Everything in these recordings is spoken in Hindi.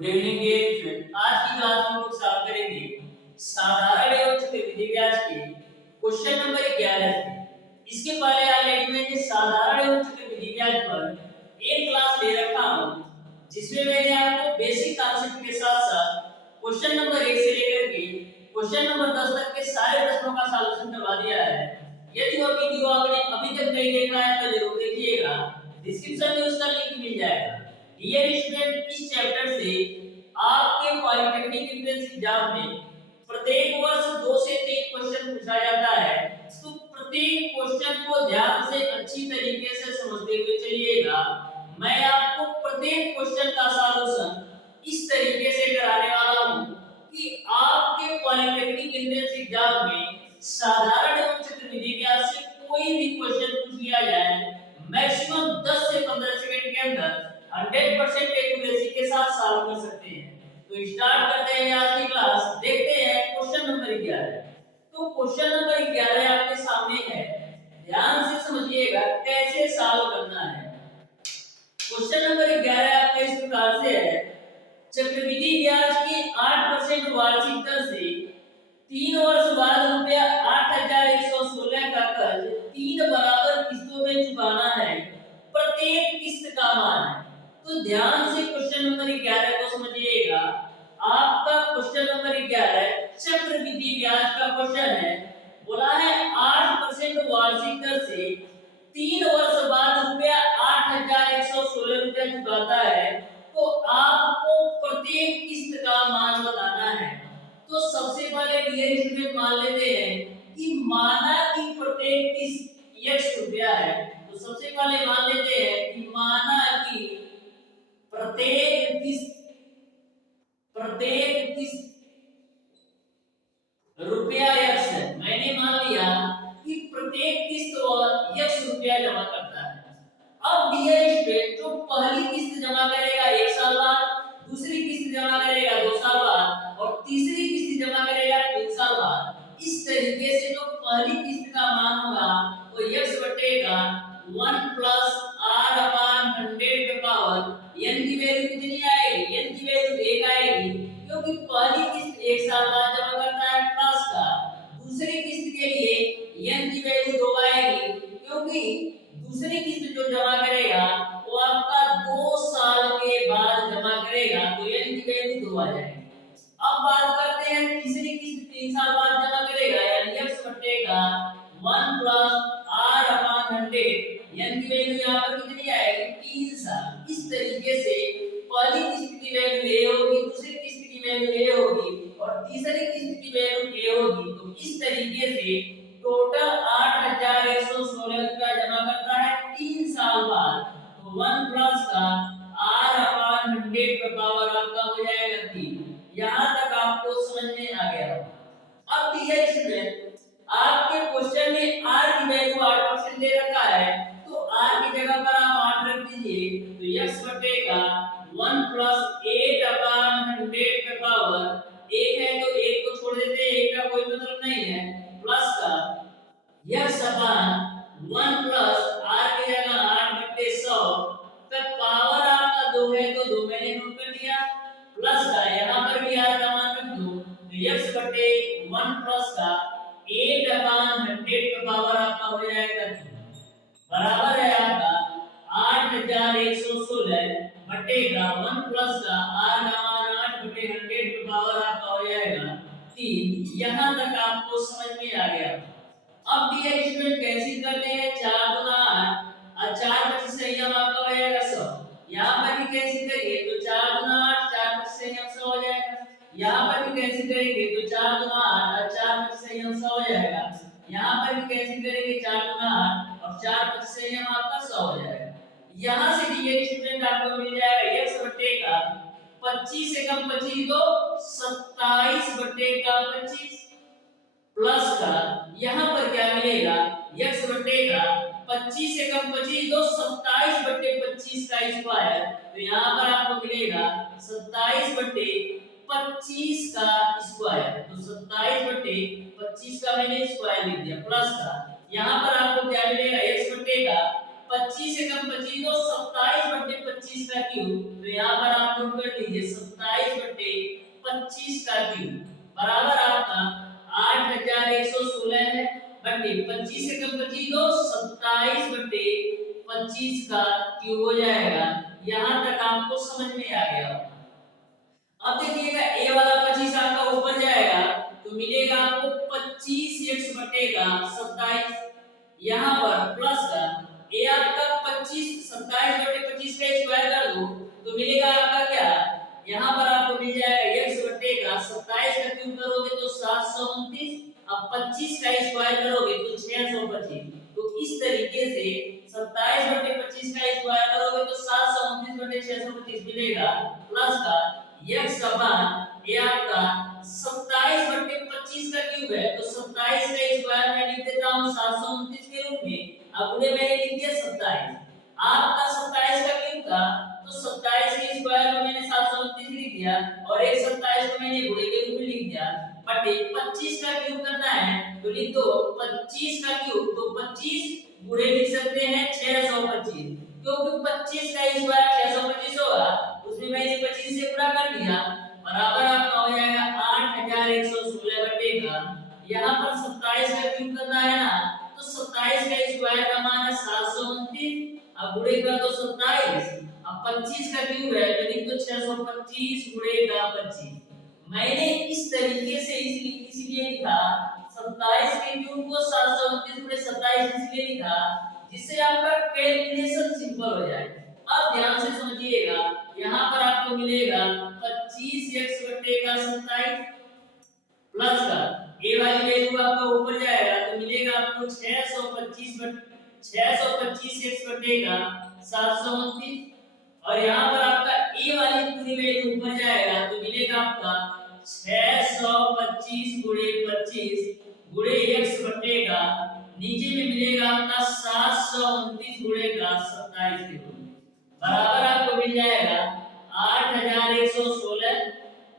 Good evening dear student. आज की क्लास में हम लोग सॉल्व करेंगे साधारण एवं चक्रवृद्धि ब्याज के क्वेश्चन नंबर 11 से। इसके पहले ऑलरेडी मैंने साधारण एवं चक्रवृद्धि ब्याज पर एक क्लास ले रखा हूं, जिसमें मैंने आपको बेसिक कॉन्सेप्ट के साथ साथ क्वेश्चन नंबर 1 से लेकर के क्वेश्चन नंबर 10 तक के सारे प्रश्नों का सॉल्यूशन करवा दिया है। यदि वो वीडियो आपने अभी तक नहीं देखा है तो जरूर देखिएगा, डिस्क्रिप्शन में उसका लिंक मिल जाएगा। डियर स्टूडेंट, इस चैप्टर से आपके पॉलिटेक्निक एंट्रेंस एग्जाम में प्रत्येक वर्ष 2 से 3 क्वेश्चन पूछा जाता है, तो प्रत्येक क्वेश्चन को ध्यान से अच्छी तरीके से समझते हुए चलिएगा। मैं आपको प्रत्येक क्वेश्चन का सॉल्यूशन इस तरीके से कराने वाला हूं कि आपके पॉलिटेक्निक एंट्रेंस एग्जाम में साधारण एवं चक्रवृद्धि ब्याज से कोई भी क्वेश्चन पूछ लिया जाए, मैक्सिमम 10 से 15 सेकंड के अंदर 100% एक्यूरेसी के साथ सॉल्व कर सकते हैं। तो स्टार्ट करते हैं आज की क्लास। देखते हैं क्वेश्चन नंबर 11। तो क्वेश्चन नंबर 11 आपके सामने है, ध्यान से समझिएगा कैसे सॉल्व करना है। क्वेश्चन नंबर 11 आपका इस प्रकार से है, चक्रवृद्धि ब्याज की 8% वार्षिक दर से 3 वर्ष बाद रुपया 8116 का कर्ज 3 बराबर किस्तों में चुकाना है, प्रत्येक किस्त का मान है। तो ध्यान से क्वेश्चन नंबर 11 को समझिएगा। आपका क्वेश्चन नंबर 11 चक्रवृद्धि ब्याज का क्वेश्चन है। बोला है 8% वार्षिक दर से 3 वर्ष बाद रुपया 8116 रुपया चुकाता है, तो आपको प्रत्येक किस्त का मान बताना है। तो सबसे पहले डियर स्टूडेंट मान लेते हैं कि माना कि प्रत्येक किस्त x रुपया है। तो सबसे पहले मान लेते हैं कि माना कि प्रत्येक किस्त रुपया x है। मैंने मान लिया कि प्रत्येक किस्त x रुपया जमा करता है। अब डियर स्टूडेंट, जो पहली किस्त जमा करेगा 1 साल बाद, दूसरी किस्त जमा करेगा 2 साल बाद और तीसरी किस्त जमा करेगा 3 साल बाद, इस तरीके से जो पहली किस्त का मान होगा वो x बटेगा 1 प्लस r अपान 100 के पावर n की वैल्यू कितनी आएगी? n की वैल्यू 1 आएगी, क्योंकि पहली किस्त 1 साल बाद जमा करता है प्लस का। दूसरी किस्त के लिए n की वैल्यू 2 आएगी, क्योंकि दूसरी किस्त जो जमा करेगा वो आपका 2 साल के बाद जमा करेगा, तो n की वैल्यू 2 आ जाएगी। अब बात करते हैं तीसरी किस्त 3 साल बाद जमा करेगा, यानी x बटेगा 1 प्लस r अपान 100, n की वैल्यू यहां पर कितनी आएगी? 3 साल। इस तरीके से पहली किस्त की वैल्यू a होगी, दूसरी किस्त की वैल्यू a होगी और तीसरी किस्त की वैल्यू a होगी। तो इस तरीके से टोटल 8116 रुपया जमा करता है 3 साल बाद। तो 1 प्लस का r अपान 100 का पावर आपका हो जाएगा 3। यहां तक आपको समझ में आ गया। अब डियर स्टूडेंट, आपके क्वेश्चन में r की वैल्यू 8% दे रखा है, तो r की जगह पर आप 8 रख दीजिए, तो x बटेगा 1 प्लस 8 अपान 100 का पावर 1 है, तो 1 को छोड़ देते हैं, 1 का कोई मतलब नहीं है, प्लस का x अपान 1 प्लस r की जगह 8/100 का पावर आपका 2 है, तो 2 मैंने नोट कर दिया, प्लस का यहां पर भी r का मान रख दो, तो x बटे 1 प्लस का 8 अपान 100 का पावर आपका हो जाएगा बराबर है आपका 8116 बटेगा 1 प्लस का r का मान 8/100 का पावर आपका हो जाएगा 3। यहां तक आपको समझ में आ गया। अब डियर स्टूडेंट कैसे करते हैं? 4 गुना 8 और 4 25 संयम आपका हो जाएगा 100। यहां पर भी कैसे करिए? तो 4 गुना 8 4 25 संयम 100 हो जाएगा। यहां पर भी कैसे करेंगे? तो 4 गुना 8 और 4 25 संयम 100 हो जाएगा। यहां पर भी कैसे करेंगे? 4 गुना 8 और 4 25 संयम आपका 100 हो जाएगा। यहां से डियर स्टूडेंट आपको मिल जाएगा x बटेगा 25 से कम 25 तो 27 बटेगा 25 प्लस का यहां पर क्या मिलेगा? x बटेगा 25 से कम 25 तो 27 बटे 25 का स्क्वायर, तो यहां पर आपको मिलेगा 27 बटे 25 का स्क्वायर। तो 27 बटे 25 का मैंने स्क्वायर लिख दिया, प्लस का यहां पर आपको क्या मिलेगा? x बटेगा 25 से कम 25 तो 27/25 का क्यूब, तो यहाँ पर आप नोट कर लीजिए 27/25 का क्यूब बराबर आपका 8116 है, बटे 25 से कम 25 तो 27/25 का क्यूब हो जाएगा। यहाँ तक आपको समझ में आ गया। अब देखिएगा ए वाला 25 आपका ऊपर जाएगा तो मिलेगा आपको 25x बटे का 27, यहाँ पर प्लस का ए आपका 25 27/25 का स्क्वायर कर दो तो मिलेगा आपका क्या, यहाँ पर आपको मिल जाएगा x बटे का 27 का क्यूब करोगे तो 729, अब 25 का स्क्वायर करोगे तो 625। तो इस तरीके से 27/25 का स्क्वायर करोगे तो 729/625 मिलेगा, प्लस का x का मान ये आपका 27/25 का क्यूब है तो 27 का स्क्वायर मैं लिख देता हूं 729 के रूप में, अब उन्हें मैंने लिख दिया 27, आपका 27 का क्यूब था तो 27 के स्क्वायर में मैंने 729 लिख दिया और एक 27 को मैंने गुणे के रूप में लिख दिया, बटे 25 का क्यूब करना है तो लिख दो 25 का क्यूब, तो 25 गुणे लिख सकते हैं 625, क्योंकि 25 का स्क्वायर 625 होगा, उसमें मैंने 25 से गुणा कर दिया, बराबर आपका हो जाएगा 8116 बटे का, यहाँ पर 27 का क्यूब करना है ना तो 27 का स्क्वायर का मान है 729, अब गुणे कर दो 27, अब 25 का क्यूब है तो लिख दो 625 गुणे का 25। मैंने इस तरीके से इसलिए लिखा 27 के क्यूब को 729 गुणे 27 इसलिए लिखा जिससे आपका कैलकुलेशन सिंपल हो जाए। अब ध्यान से समझिएगा, यहाँ पर आपको मिलेगा 25x बटे का 27 प्लस का ए वाली वैल्यू आपका ऊपर जाएगा तो मिलेगा आपको 625x बटे का 729, और यहाँ पर आपका ए वाली पूरी वैल्यू ऊपर जाएगा तो मिलेगा आपका 625 गुणे 25 गुणे x बटे का, नीचे में मिलेगा आपका 729 गुणे का 27 के रूप में, बराबर आपको मिल जाएगा 8116,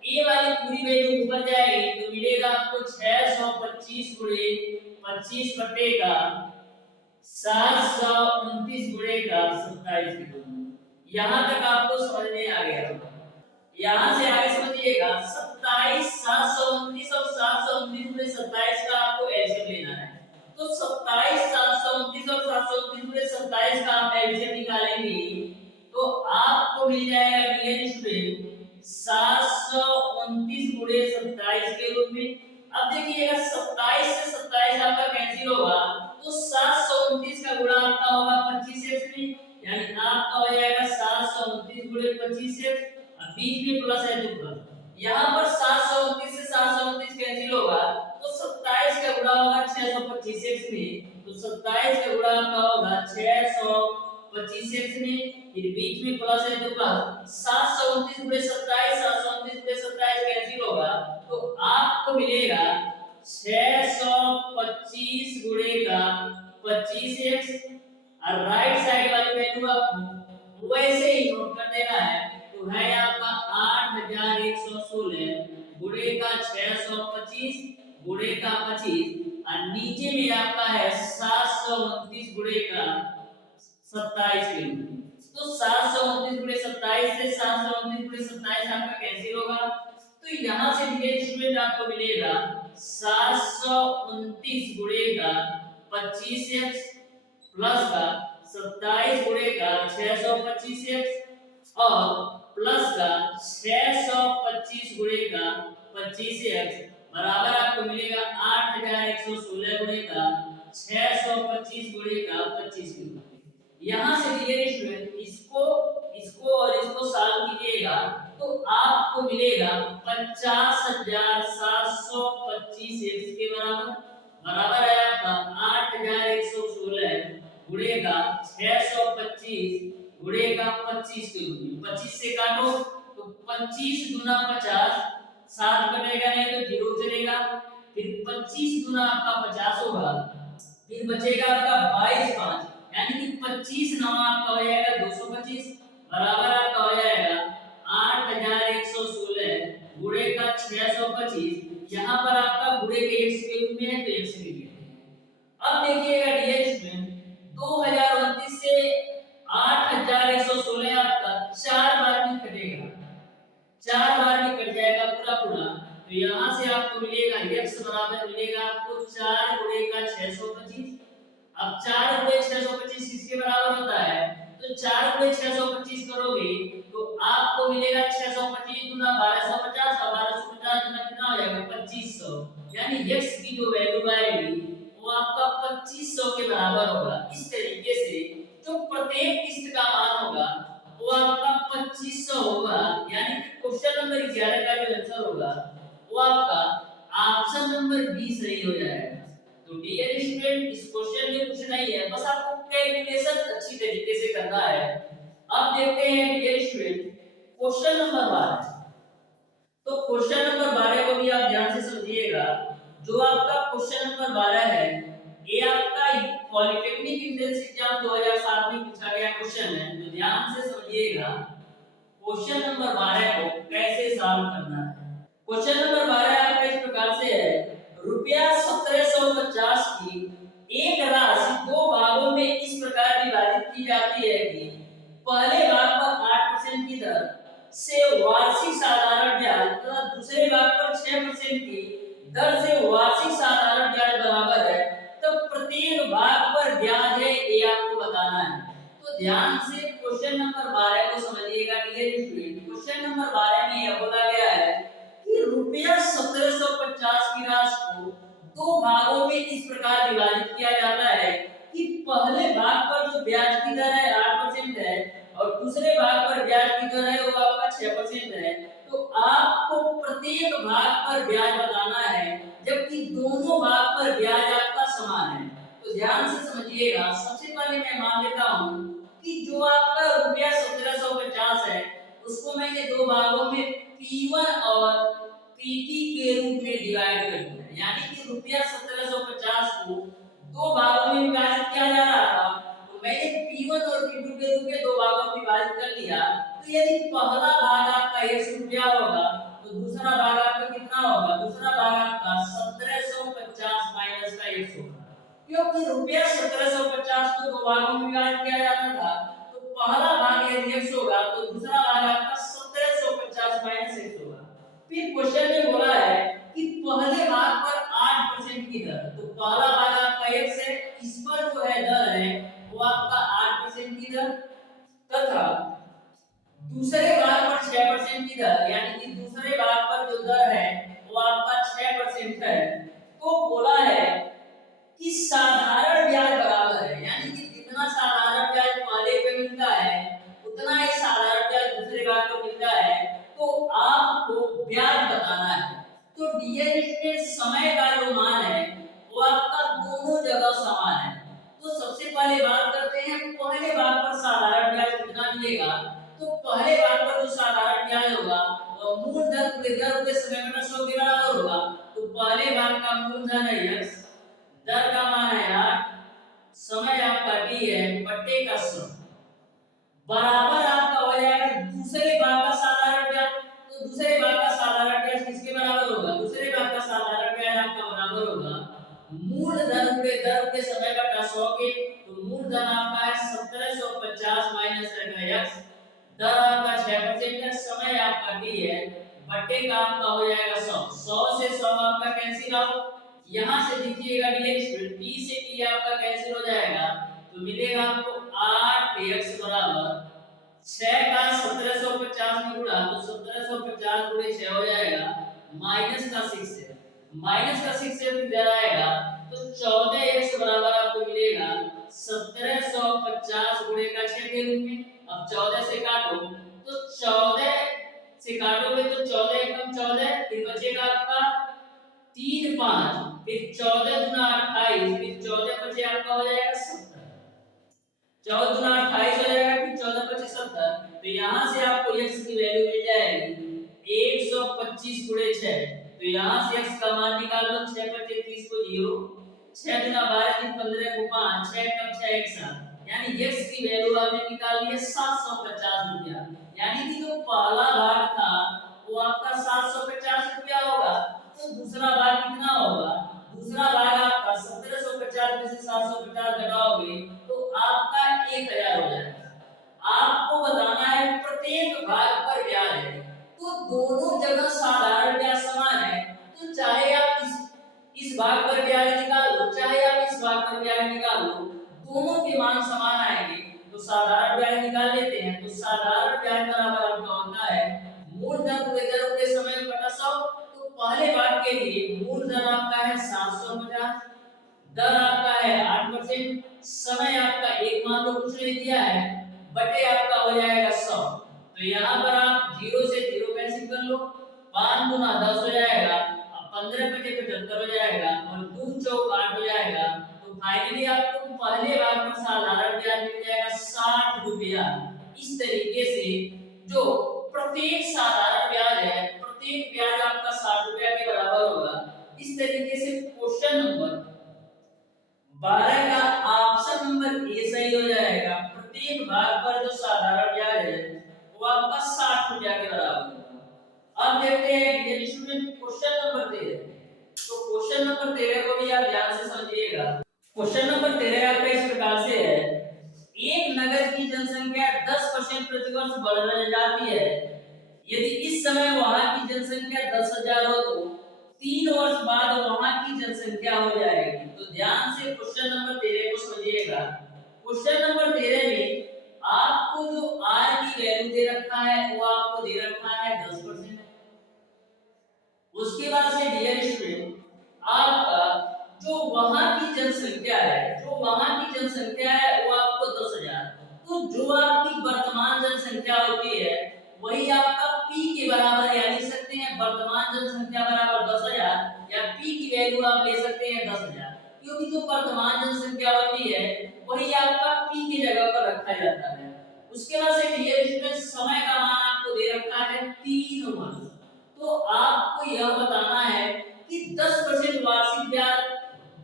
ए वाली पूरी वैल्यू ऊपर जाएगी तो मिलेगा आपको 625 गुणे 25 बटे का 729 गुणे का 27 के रूप में। यहाँ तक आपको समझ में आ गया। यहाँ से आगे समझिएगा 27 729 और 729 गुणे 27 का आपको एलसीएम लेना है, तो 27 729 और 729 गुणे 27 का आप एलसीएम निकालेंगे तो आपको मिल जाएगा डियर स्टूडेंट 729 गुणे 27 के रूप में। अब देखिएगा 27 से 27 आपका कैंसिल होगा तो 729 का गुणा आपका होगा 25x में, यानी आपका हो जाएगा 729 गुणे 25x, अब बीच में प्लस है तो प्लस, यहाँ पर 729 से 729 कैंसिल होगा तो 27 का गुणा होगा 625x में, तो 27 का गुणा आपका होगा 625x में, फिर बीच में प्लस है तो प्लस 729 गुणे 27 729 गुणे 27 कैंसिल होगा तो आपको मिलेगा 625 गुणे का 25x, और राइट साइड वाली वैल्यू आपको वैसे ही नोट कर देना है, तो है आपका 8116 गुणे का 625 गुणे का 25, और नीचे में आपका है 729 गुणे का 27 के रूप में, तो 729 गुणे 27 से 729 गुणे 27 आपका कैंसिल होगा, तो यहाँ से डियर स्टूडेंट आपको मिलेगा 729 गुणे का 25x प्लस का 27 गुणे का 625x और प्लस का 625 गुणे का 25x बराबर आपको मिलेगा 8116 गुणे का 625 गुणे का 25 के रूप में। यहाँ से डियर स्टूडेंट इसको और इसको सॉल्व कीजिएगा तो आपको मिलेगा 50,725 x के बराबर है आपका 8116 गुणे का 625 गुणे का 25 के रूप में। 25 से काटो तो 25 दूना 50, 7 कटेगा नहीं तो 0 चलेगा, फिर 25 दूना आपका 50 होगा, फिर बचेगा आपका 22 5, यानी कि 25 9 आपका हो जाएगा 225 बराबर आपका हो जाएगा 8116 गुणे का 625, यहाँ पर आपका गुणे के x के रूप में है तो x लिख लेते हैं। अब देखिएगा डियर स्टूडेंट 2029 से तो यहाँ से आपको मिलेगा x बराबर मिलेगा आपको 4 गुणे का 625। अब 4 गुणे 625 किसके बराबर होता है, तो 4 गुणे 625 करोगे तो आपको मिलेगा 625 गुना 1250 और 1250 गुना कितना हो जाएगा 2500, यानी x की जो वैल्यू आएगी वो आपका 2500 के बराबर होगा। इस तरीके से जो प्रत्येक किस्त का मान होगा वो आपका 2500 होगा, यानी कि क्वेश्चन नंबर 11 का जो आंसर होगा वो आपका ऑप्शन नंबर बी सही हो जाएगा। तो डियर स्टूडेंट इस क्वेश्चन में कुछ नहीं है, बस आपको कैलकुलेशन अच्छी तरीके से करना है। अब देखते हैं डियर स्टूडेंट क्वेश्चन नंबर 12। तो क्वेश्चन नंबर 12 को भी आप ध्यान से समझिएगा। जो आपका क्वेश्चन नंबर 12 है ये आपका पॉलिटेक्निक एंट्रेंस एग्जाम 2007 में पूछा गया क्वेश्चन है, तो ध्यान से समझिएगा क्वेश्चन नंबर 12 को कैसे सॉल्व करना है। क्वेश्चन नंबर 12 आपका इस प्रकार से है, रुपया 1750 की एक राशि दो भागों में इस प्रकार विभाजित की जाती है कि पहले भाग पर 8% की दर से वार्षिक साधारण ब्याज तथा दूसरे भाग पर 6% की दर से वार्षिक साधारण ब्याज बराबर है, तो प्रत्येक भाग पर ब्याज है ये आपको बताना है। तो ध्यान से क्वेश्चन नंबर 12 को समझिएगा डियर स्टूडेंट। क्वेश्चन नंबर 12 में यह बोला गया है कि रुपया 1750 की राशि को दो भागों में इस प्रकार विभाजित किया जाता है कि पहले भाग पर जो ब्याज की दर है 8% है और दूसरे भाग पर ब्याज की दर है वो आपका 6% है। तो आपको प्रत्येक भाग पर ब्याज बताना है, जबकि दोनों भाग पर ब्याज आपका समान है। तो ध्यान से समझिएगा। सबसे पहले मैं मान लेता हूं कि जो आपका रुपया 1750 है उसको मैंने दो भागों में P1 और PT के रूप में डिवाइड कर दिया, यानी कि रुपया 1750 को दो भागों में विभाजित किया जा रहा था, तो मैंने P1 और P2 के रूप में दो भागों में विभाजित कर लिया। तो यदि पहला भाग आपका 100 रुपया होगा तो दूसरा भाग आपका कितना होगा, दूसरा भाग आपका 1750 माइनस का 100 होगा, क्योंकि रुपया 1750 को दो भागों में विभाजित किया जाता था। तो पहला भाग यदि 100 होगा तो दूसरा भाग आपका 1750 माइनस 100 होगा। फिर क्वेश्चन में बोला है कि पहले भाग पर 8% की दर, तो पहला भाग आपका 1 है, इस पर जो है दर है वो आपका 8% की दर, तथा दूसरे भाग पर 6% की दर, यानी कि दूसरे भाग पर जो दर है वो आपका 6% है। तो बोला है कि साधारण ब्याज बराबर है, यानी कि जितना साधारण ब्याज पहले पे मिलता है उतना ही साधारण ब्याज दूसरे भाग पे मिलता है। तो आपको ब्याज बताना है। तो डियर स्टूडेंट समय का जो मान है वो आपका दोनों जगह समान है। तो सबसे पहले बात करते हैं पहले भाग पर साधारण ब्याज कितना मिलेगा। तो पहले भाग पर जो साधारण ब्याज होगा वो मूल धन गुणे दर के समय घटा 100 के बराबर होगा। तो पहले भाग का मूलधन है x, दर का मान है 8, समय आपका t है, बट्टे का 100 बराबर आपका हो जाएगा दूसरे भाग का साधारण ब्याज। तो दूसरे भाग का साधारण ब्याज किसके बराबर होगा, दूसरे भाग का साधारण ब्याज आपका बराबर होगा मूल धन गुणे दर के समय घटा 100 के। तो मूल धन आपका है 1750 माइनस x, दर आपका 6% है, समय आपका t है, बट्टे का आपका हो जाएगा 100। 100 से 100 आपका कैंसिल आउट, यहां से देखिएगा डियर स्टूडेंट t से t आपका कैंसिल हो जाएगा, तो मिलेगा आपको 8x बराबर 6 का 1750 में गुणा, तो 1750 गुणे 6 हो जाएगा माइनस का 6 है, माइनस का 6 से इधर आएगा तो 14x बराबर आपको मिलेगा 1750 गुणे का 6 के रूप में। अब 14 से काटो तो 14 से काटोगे तो 14 एकम 14, फिर बचेगा आपका 3 5, फिर 14 गुना 28, फिर 14 बचे आपका हो जाएगा 70, 14 गुना 28 हो जाएगा, फिर 14 बचे 70। तो यहाँ से आपको x की वैल्यू मिल जाएगी 125 गुणे 6। तो यहाँ से x का मान निकाल लो, 6 बचे 30 को 0, 6 गुना 12 दिन 15 को 5, 6 कम 6 1 7, यानी x की वैल्यू आपने निकाल ली है 750 रुपया। यानी कि जो पहला भाग था वो आपका 750 रुपया होगा, तो दूसरा भाग कितना होगा, दूसरा भाग आपका 1750 में से 750 घटाओगे तो आपका 1000 हो जाएगा। आपको बताना है प्रत्येक भाग पर ब्याज है, तो दोनों जगह साधारण ब्याज समान है, इस भाग पर ब्याज निकाल लो चाहे आप इस भाग पर ब्याज निकाल लो, दोनों के मान समान आएंगे। तो साधारण ब्याज निकाल लेते हैं। तो साधारण ब्याज बराबर आपका होता है मूलधन के समय बटा 100। तो पहले भाग के लिए मूलधन आपका है 750, दर आपका है 8%, समय आपका एक मान लो कुछ नहीं दिया है, बटे आपका हो जाएगा 100। तो यहाँ पर आप 0 से 0 कैंसिल कर लो, 5 गुना 10 हो जाएगा, अब 15 बटे 75 हो जाएगा और 2 चौक 8 हो जाएगा। तो फाइनली आपको पहले भाग में साधारण ब्याज मिल जाएगा 60 रुपया। इस तरीके से जो प्रत्येक साधारण ब्याज है, प्रत्येक ब्याज आपका 60 रुपया के बराबर होगा। इस तरीके से क्वेश्चन नंबर 12 का ऑप्शन नंबर ए सही हो जाएगा। प्रत्येक भाग पर जो साधारण ब्याज है वो आपका 60 रुपया के बराबर होगा। अब देखते हैं डियर स्टूडेंट क्वेश्चन नंबर 13। तो क्वेश्चन नंबर 13 को भी आप ध्यान से समझिएगा। क्वेश्चन नंबर 13 आपका इस प्रकार से है, एक नगर की जनसंख्या 10% प्रतिवर्ष बढ़ जाती है। यदि इस समय वहां की जनसंख्या 10,000 हो तो 3 वर्ष बाद वहां की जनसंख्या हो जाएगी। तो ध्यान से क्वेश्चन नंबर 13 को समझिएगा। क्वेश्चन नंबर 13 में आपको जो r की वैल्यू दे रखा है वो आपको दे रखा है 10%। उसके बाद से डियर स्टूडेंट आपका जो वहां की जनसंख्या है, जो वहां की जनसंख्या है वो आपको 10,000। तो जो आपकी वर्तमान जनसंख्या होती है वही आपका p के बराबर या लिख सकते हैं वर्तमान जनसंख्या बराबर 10,000 या p की वैल्यू आप ले सकते हैं 10,000, क्योंकि जो वर्तमान जनसंख्या होती है वही आपका p की जगह पर रखा जाता है। उसके बाद से डियर स्टूडेंट समय का मान आपको दे रखा है 3 वर्ष। तो आपको यह बताना है कि 10% वार्षिक ब्याज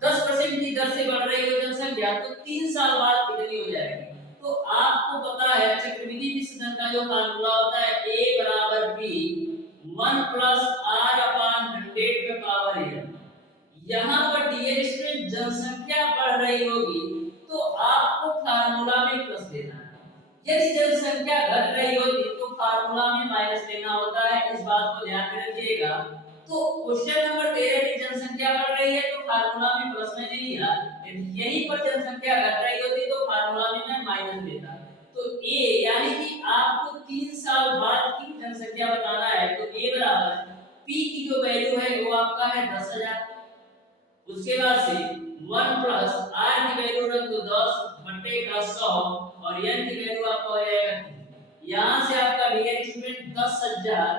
10% की दर से बढ़ रही है जनसंख्या, तो 3 साल बाद कितनी हो जाएगी। तो आपको पता है चक्रवृद्धि विच्छेदन का जो फार्मूला होता है a बराबर b 1 प्लस r अपान 100 पे पावर n। यहाँ पर डियर स्टूडेंट जनसंख्या बढ़ रही होगी तो आपको फार्मूला में प्लस देना है, यदि जनसंख्या घट रही होती तो फार्मूला में माइनस लेना होता है। इस बात को ध्यान में रखिएगा। तो क्वेश्चन नंबर 13 की जनसंख्या बढ़ रही है तो फार्मूला में प्लस में नहीं लिया, यदि यहीं पर जनसंख्या घट रही होती तो फार्मूला में मैं माइनस लेता। तो a यानी कि आपको 3 साल बाद की जनसंख्या बताना है। तो a बराबर p की जो वैल्यू है वो आपका है 10,000। उसके बाद से 1 प्लस r की वैल्यू रख दो 10 बटे का 100 और n की वैल्यू आपको हो जाएगा 3। यहां से आपका डियर स्टूडेंट 10,000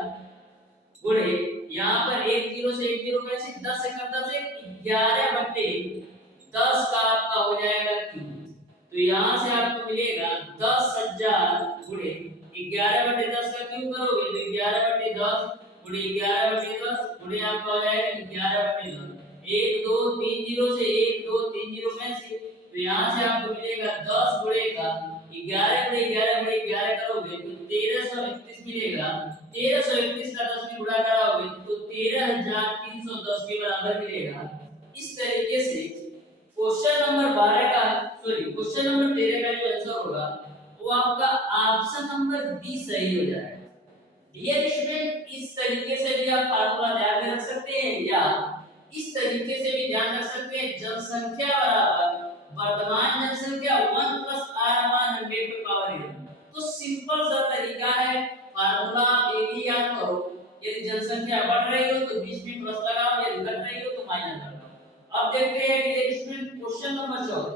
गुणे यहां पर 1 0 से 1 0 कैसे 10 से 10 से 11 बटे 10 का आपका हो जाएगा क्यूब। तो यहां से आपको मिलेगा 10,000 गुणे 11 बटे 10 का क्यूब करोगे तो 11 बटे 10 गुणे 11 बटे 10 गुणे आपका हो जाएगा 11 बटे 10। 1 2 3 0 से 1 2 3 0 कैंसिल। तो यहां से आपको मिलेगा 10 गुणे का 11 गुणे 11 गुणे 11 करोगे तो 1331 मिलेगा। 1331 का 10 में गुणा कराओगे तो 13,310 के बराबर मिलेगा। इस तरीके से क्वेश्चन नंबर 12 का क्वेश्चन नंबर 13 का जो आंसर होगा वो आपका ऑप्शन नंबर बी सही हो जाएगा। डियर स्टूडेंट इस तरीके से भी आप फार्मूला ध्यान में रख सकते हैं या इस तरीके से भी ध्यान रख सकते हैं जनसंख्या बराबर वर्तमान जनसंख्या 1 प्लस r अपान 100 पे पावर n। तो सिंपल सा तरीका है, फार्मूला आप एक ही याद करो, यदि जनसंख्या बढ़ रही हो तो बीच में प्लस लगाओ, यदि घट रही हो तो माइनस लगाओ। अब देखते हैं कि स्टूडेंट क्वेश्चन नंबर 14।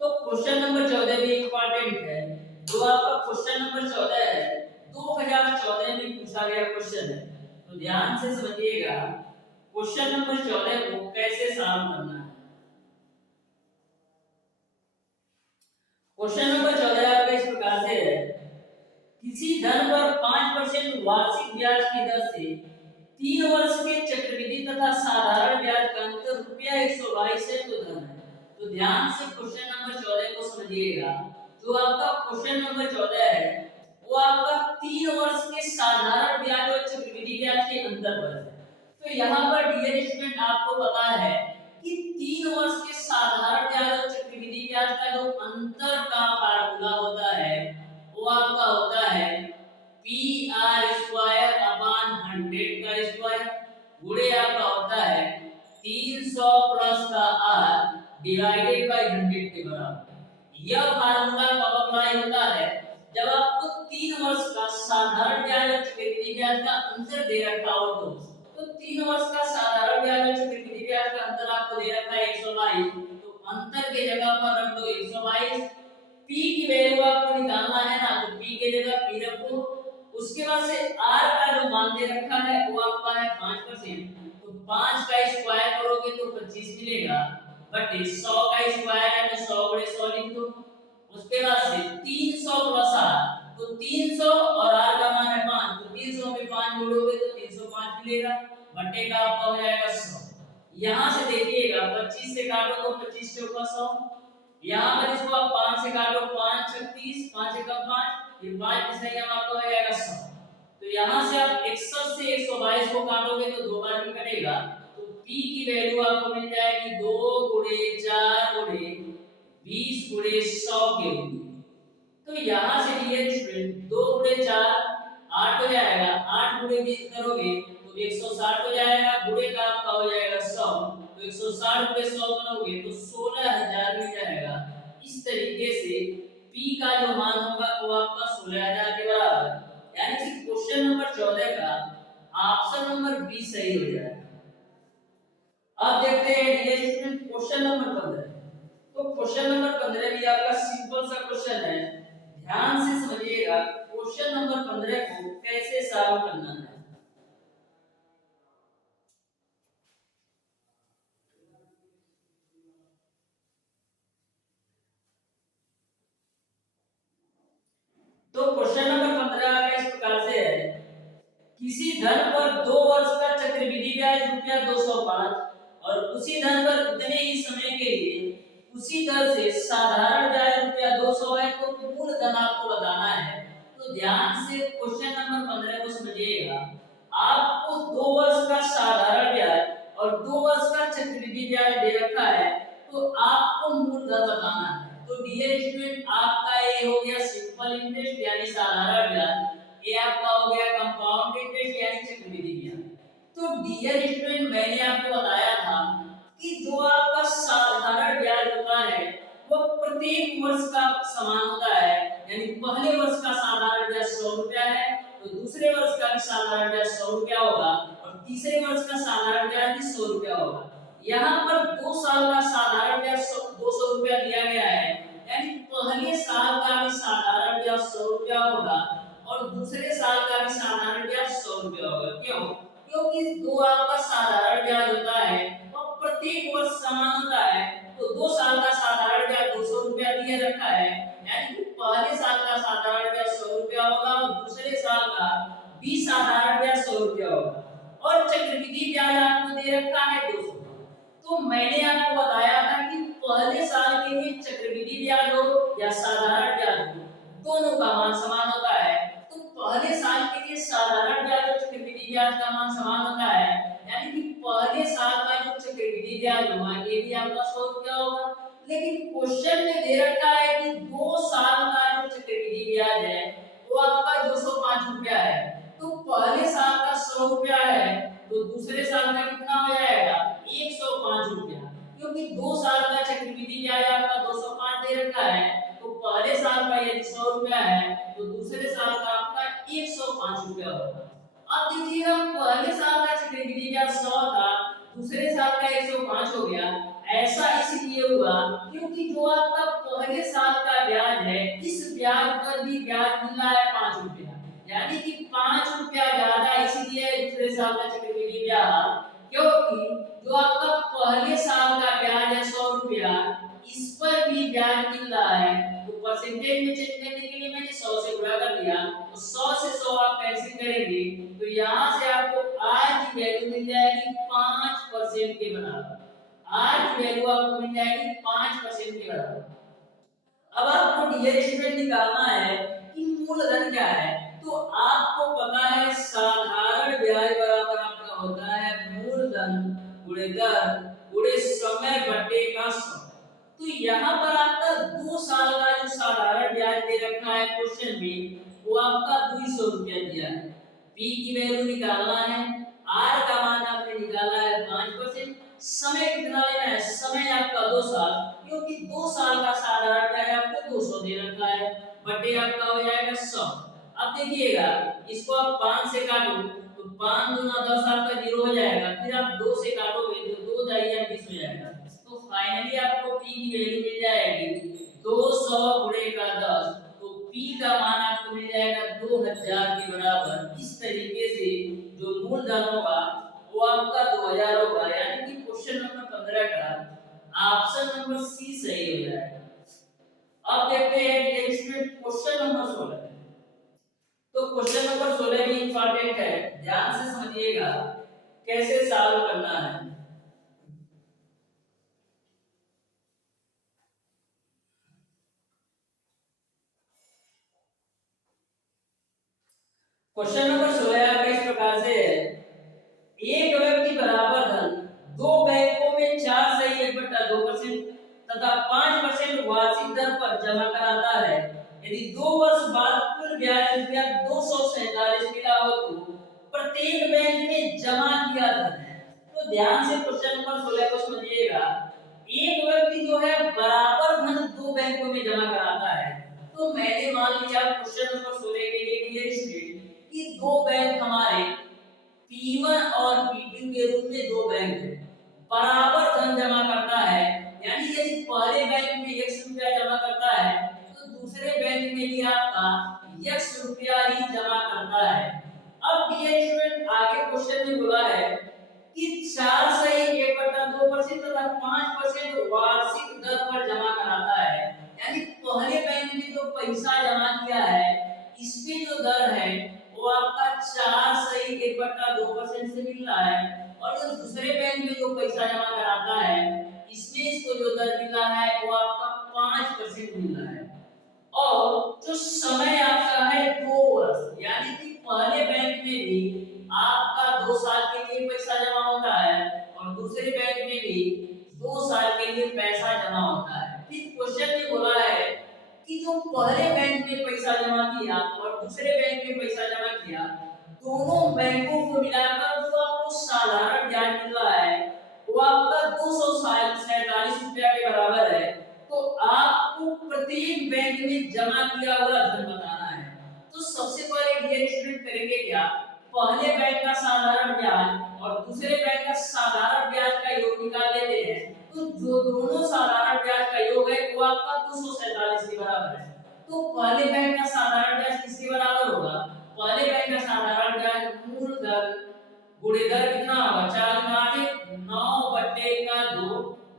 तो क्वेश्चन नंबर 14 भी इंपॉर्टेंट है। जो आपका क्वेश्चन नंबर 14 है 2014 में पूछा गया क्वेश्चन है, तो ध्यान से समझिएगा क्वेश्चन नंबर 14 को कैसे सॉल्व करना है। क्वेश्चन नंबर 14 आपका इस प्रकार से है, किसी धन पर 5% वार्षिक ब्याज की दर से 3 वर्ष के चक्रवृद्धि तथा साधारण ब्याज का अंतर रुपया 122 है तो धन है। तो ध्यान से क्वेश्चन नंबर 14 को समझिएगा। जो आपका क्वेश्चन नंबर 14 है वो आपका 3 वर्ष के साधारण ब्याज और चक्रवृद्धि ब्याज के अंतर पर है। तो यहाँ पर डियर स्टूडेंट आपको पता है कि 3 वर्ष के साधारण ब्याज और चक्रवृद्धि ब्याज का जो अंतर का फार्मूला होता है वो आपका होता है PR² अपान 100 का स्क्वायर गुणे आपका होता है 300 प्लस का r डिवाइडेड बाय 100 के बराबर। यह फार्मूला कब अप्लाई होता है, जब आपको 3 वर्ष का साधारण ब्याज और चक्रवृद्धि ब्याज का अंतर दे रखा हो तो 3 वर्ष का साधारण ब्याज और चक्रवृद्धि ब्याज का अंतर आपको दे रखा है 122, तो अंतर के जगह पर रख दो 122। p की वैल्यू आपको निकालना है ना, तो p के जगह p रखो। उसके बाद से r का जो मान दे रखा है वो आपका है 5%, तो 5 का स्क्वायर करोगे तो 25 मिलेगा, बट 100 का स्क्वायर है तो 100 गुणे 100 लिख दो। उसके बाद से 300 प्लस r, तो 300 और r का मान है 5, तो 300 में 5 जोड़ोगे तो 305 मिलेगा, बटे का आपका हो जाएगा 100। यहां से देखिएगा 25 से काटो तो 25 चौका 100, यहां पर इसको आप 5 से काटो 5 36, 5 एकम 5, फिर 5 पिछले हम आपका हो जाएगा 100। तो यहां से आप 61 से 122 को काटोगे तो दो बार भी कटेगा, तो p की वैल्यू आपको मिल जाएगी 2 गुणे 4 गुणे 20 गुणे 100 के रूप में। तो यहां से डियर स्टूडेंट 2 गुणे 4 8 हो जाएगा, 8 गुणे 20 करोगे तो 160 हो जाएगा, गुणे का आपका हो जाएगा 100, तो 160 गुणे 100 करोगे तो 16000 मिल जाएगा। इस तरीके से p का जो मान होगा वो आपका 16000 के बराबर, यानी कि क्वेश्चन नंबर 14 का ऑप्शन नंबर बी सही हो जाएगा। अब देखते हैं डियर स्टूडेंट क्वेश्चन नंबर 15। तो क्वेश्चन नंबर 15 भी आपका सिंपल सा क्वेश्चन है, ध्यान से समझिएगा क्वेश्चन नंबर 15 को कैसे सॉल्व करना है। तो क्वेश्चन नंबर 15 का इस प्रकार से है, किसी धन पर 2 वर्ष का चक्रवृद्धि ब्याज रुपया 205 और उसी धन पर उतने ही समय के लिए उसी दर से साधारण ब्याज रुपया 200 है, तो मूल धन आपको बताना है। तो ध्यान से क्वेश्चन नंबर 15 को समझिएगा। आपको 2 वर्ष का साधारण ब्याज और 2 वर्ष का चक्रवृद्धि ब्याज दे रखा है, तो आपको मूल धन बताना है। तो डियर स्टूडेंट आपका ये हो गया सिंपल इंटरेस्ट यानी साधारण ब्याज, ये आपका हो गया कंपाउंड इंटरेस्ट यानी चक्रवृद्धि ब्याज। तो डियर स्टूडेंट मैंने आपको बताया था कि जो आपका साधारण ब्याज होता है वो प्रत्येक वर्ष का समान होता है, यानी पहले वर्ष का साधारण ब्याज 100 रुपया है तो दूसरे वर्ष का भी साधारण ब्याज 100 रुपया होगा और तीसरे वर्ष का साधारण ब्याज भी 100 रुपया होगा। यहाँ पर 2 साल का साधारण ब्याज 200 रुपया दिया गया है, यानी पहले साल का भी साधारण ब्याज 100 रुपया होगा और दूसरे साल का भी साधारण ब्याज 100 रुपया होगा। क्यों? क्योंकि दो आपका साधारण ब्याज होता है और प्रत्येक वर्ष समान होता है, तो 2 साल का साधारण ब्याज 200 रुपया दिया रखा है, यानी कि पहले साल का साधारण ब्याज 100 रुपया होगा और दूसरे साल का भी साधारण ब्याज 100 रुपया होगा और चक्रवृद्धि ब्याज आपको दे रखा है 200। तो मैंने आपको बताया था कि पहले साल के लिए चक्रवृद्धि ब्याज हो या साधारण ब्याज हो, दोनों का मान समान होता है। तो पहले साल के लिए साधारण ब्याज और चक्रवृद्धि ब्याज का मान समान होता है, यानी कि पहले साल का जो चक्रवृद्धि ब्याज होगा ये भी आपका 100 रुपया होगा। लेकिन क्वेश्चन में दे रखा है कि 2 साल का जो चक्रवृद्धि ब्याज है वो आपका 205 रुपया है, तो पहले साल का 100 रुपया है तो दूसरे साल का कितना हो जाएगा 105 रुपया, क्योंकि 2 साल का चक्रवृद्धि ब्याज आपका 205 दे रखा है, तो पहले साल का यदि 100 रुपया है तो दूसरे साल का आपका 105 रुपया होगा। अब देखिएगा पहले साल का चक्रवृद्धि ब्याज 100 था, दूसरे साल का 105 हो गया। ऐसा इसलिए हुआ क्योंकि जो आपका पहले साल का ब्याज है इस ब्याज पर भी ब्याज मिल रहा है 5 रुपया, यानी कि 5 रुपया ज्यादा इसलिए दूसरे साल का चक्रवृद्धि ब्याज, क्योंकि जो आपका पहले साल का ब्याज है 100 रुपया इस पर भी ब्याज मिल रहा है, तो परसेंटेज में चेंज करने के लिए मैंने 100 से गुणा कर दिया, तो 100 से 100 आप कैंसिल करेंगे तो यहाँ से आपको r की वैल्यू मिल जाएगी 5% के बराबर। r की वैल्यू आपको मिल जाएगी 5% के बराबर। अब आपको डियर स्टूडेंट निकालना है कि मूलधन क्या है, तो आपको पता है साधारण ब्याज बराबर आपका होता है मूलधन गुणे दर गुणे समय बटे का 100। तो यहाँ पर आपका 2 साल का जो साधारण ब्याज दे रखा है क्वेश्चन में वो आपका 200 रुपया दिया है। p की वैल्यू निकालना है, r का मान आपने निकाला है 5%, समय कितना लेना है, समय आपका 2 साल, क्योंकि 2 साल का साधारण ब्याज आपको 200 दे रखा है, बटे आपका हो जाएगा 100। अब देखिएगा इसको आप 5 से काटो तो 5 दूना 10 आपका 0 हो जाएगा, फिर आप 2 से काटोगे तो 2 दाइया 20 हो जाएगा। तो फाइनली आपको p की वैल्यू मिल जाएगी 200 गुणे का 10, तो p का मान आपको मिल जाएगा 2000 के बराबर। इस तरीके से जो मूलधन होगा वो आपका 2000 होगा, यानी कि क्वेश्चन नंबर 15 का ऑप्शन नंबर सी सही हो जाएगा। अब देखते हैं नेक्स्ट क्वेश्चन नंबर 16। तो क्वेश्चन नंबर 16 भी इंपॉर्टेंट है, ध्यान से समझिएगा कैसे सॉल्व करना है। क्वेश्चन नंबर 16 आपका इस प्रकार से है, एक व्यक्ति बराबर धन दो बैंकों में 4 सही 1/2% तथा 5% वार्षिक दर पर जमा कराता है। यदि 2 वर्ष बाद कुल ब्याज रुपया 247 मिला हो तो प्रत्येक बैंक में जमा किया धन है। तो ध्यान से क्वेश्चन नंबर 16 को समझिएगा। एक व्यक्ति जो है बराबर धन दो बैंकों में जमा कराता है, तो मैंने मान लिया क्वेश्चन नंबर 16 के लिए डियर स्टूडेंट कि दो बैंक हमारे P1 और P2 के रूप में दो बैंक है, बराबर धन जमा करता है, यानी यदि पहले बैंक में x रुपया जमा करता है तो दूसरे बैंक में भी आपका x रुपया ही जमा करता है। अब डियर स्टूडेंट आगे क्वेश्चन में बोला है कि 4 सही 1/2% तथा 5% वार्षिक दर पर जमा कराता है, यानी पहले बैंक में जो पैसा जमा किया है इसकी जो दर है वो आपका 4 सही 1/2% से मिल रहा है, और जो दूसरे बैंक में जो पैसा जमा कराता है इसमें इसको जो दर मिल रहा है वो आपका 5% मिल रहा है। और जो समय आपका है 2 वर्ष, यानी कि पहले बैंक में भी आपका 2 साल के लिए पैसा जमा होता है और दूसरे बैंक में भी 2 साल के लिए पैसा जमा होता है। फिर क्वेश्चन में बोला है कि जो पहले बैंक में पैसा जमा किया और दूसरे बैंक में पैसा जमा किया, दोनों बैंकों को मिलाकर जो आपको साधारण ब्याज मिल रहा है वो आपका 247 रुपया के बराबर है। तो आपको प्रत्येक बैंक में जमा किया हुआ धन बताना है। तो सबसे पहले डियर स्टूडेंट करेंगे क्या, पहले बैंक का साधारण ब्याज और दूसरे बैंक का साधारण ब्याज का योग निकाल लेते हैं। तो जो दोनों साधारण ब्याज का योग है वो आपका 247 के बराबर है। तो पहले बैंक का साधारण ब्याज किसके बराबर होगा, पहले बैंक का साधारण ब्याज मूलधन गुणे दर कितना होगा, 4 गुना 8 9/2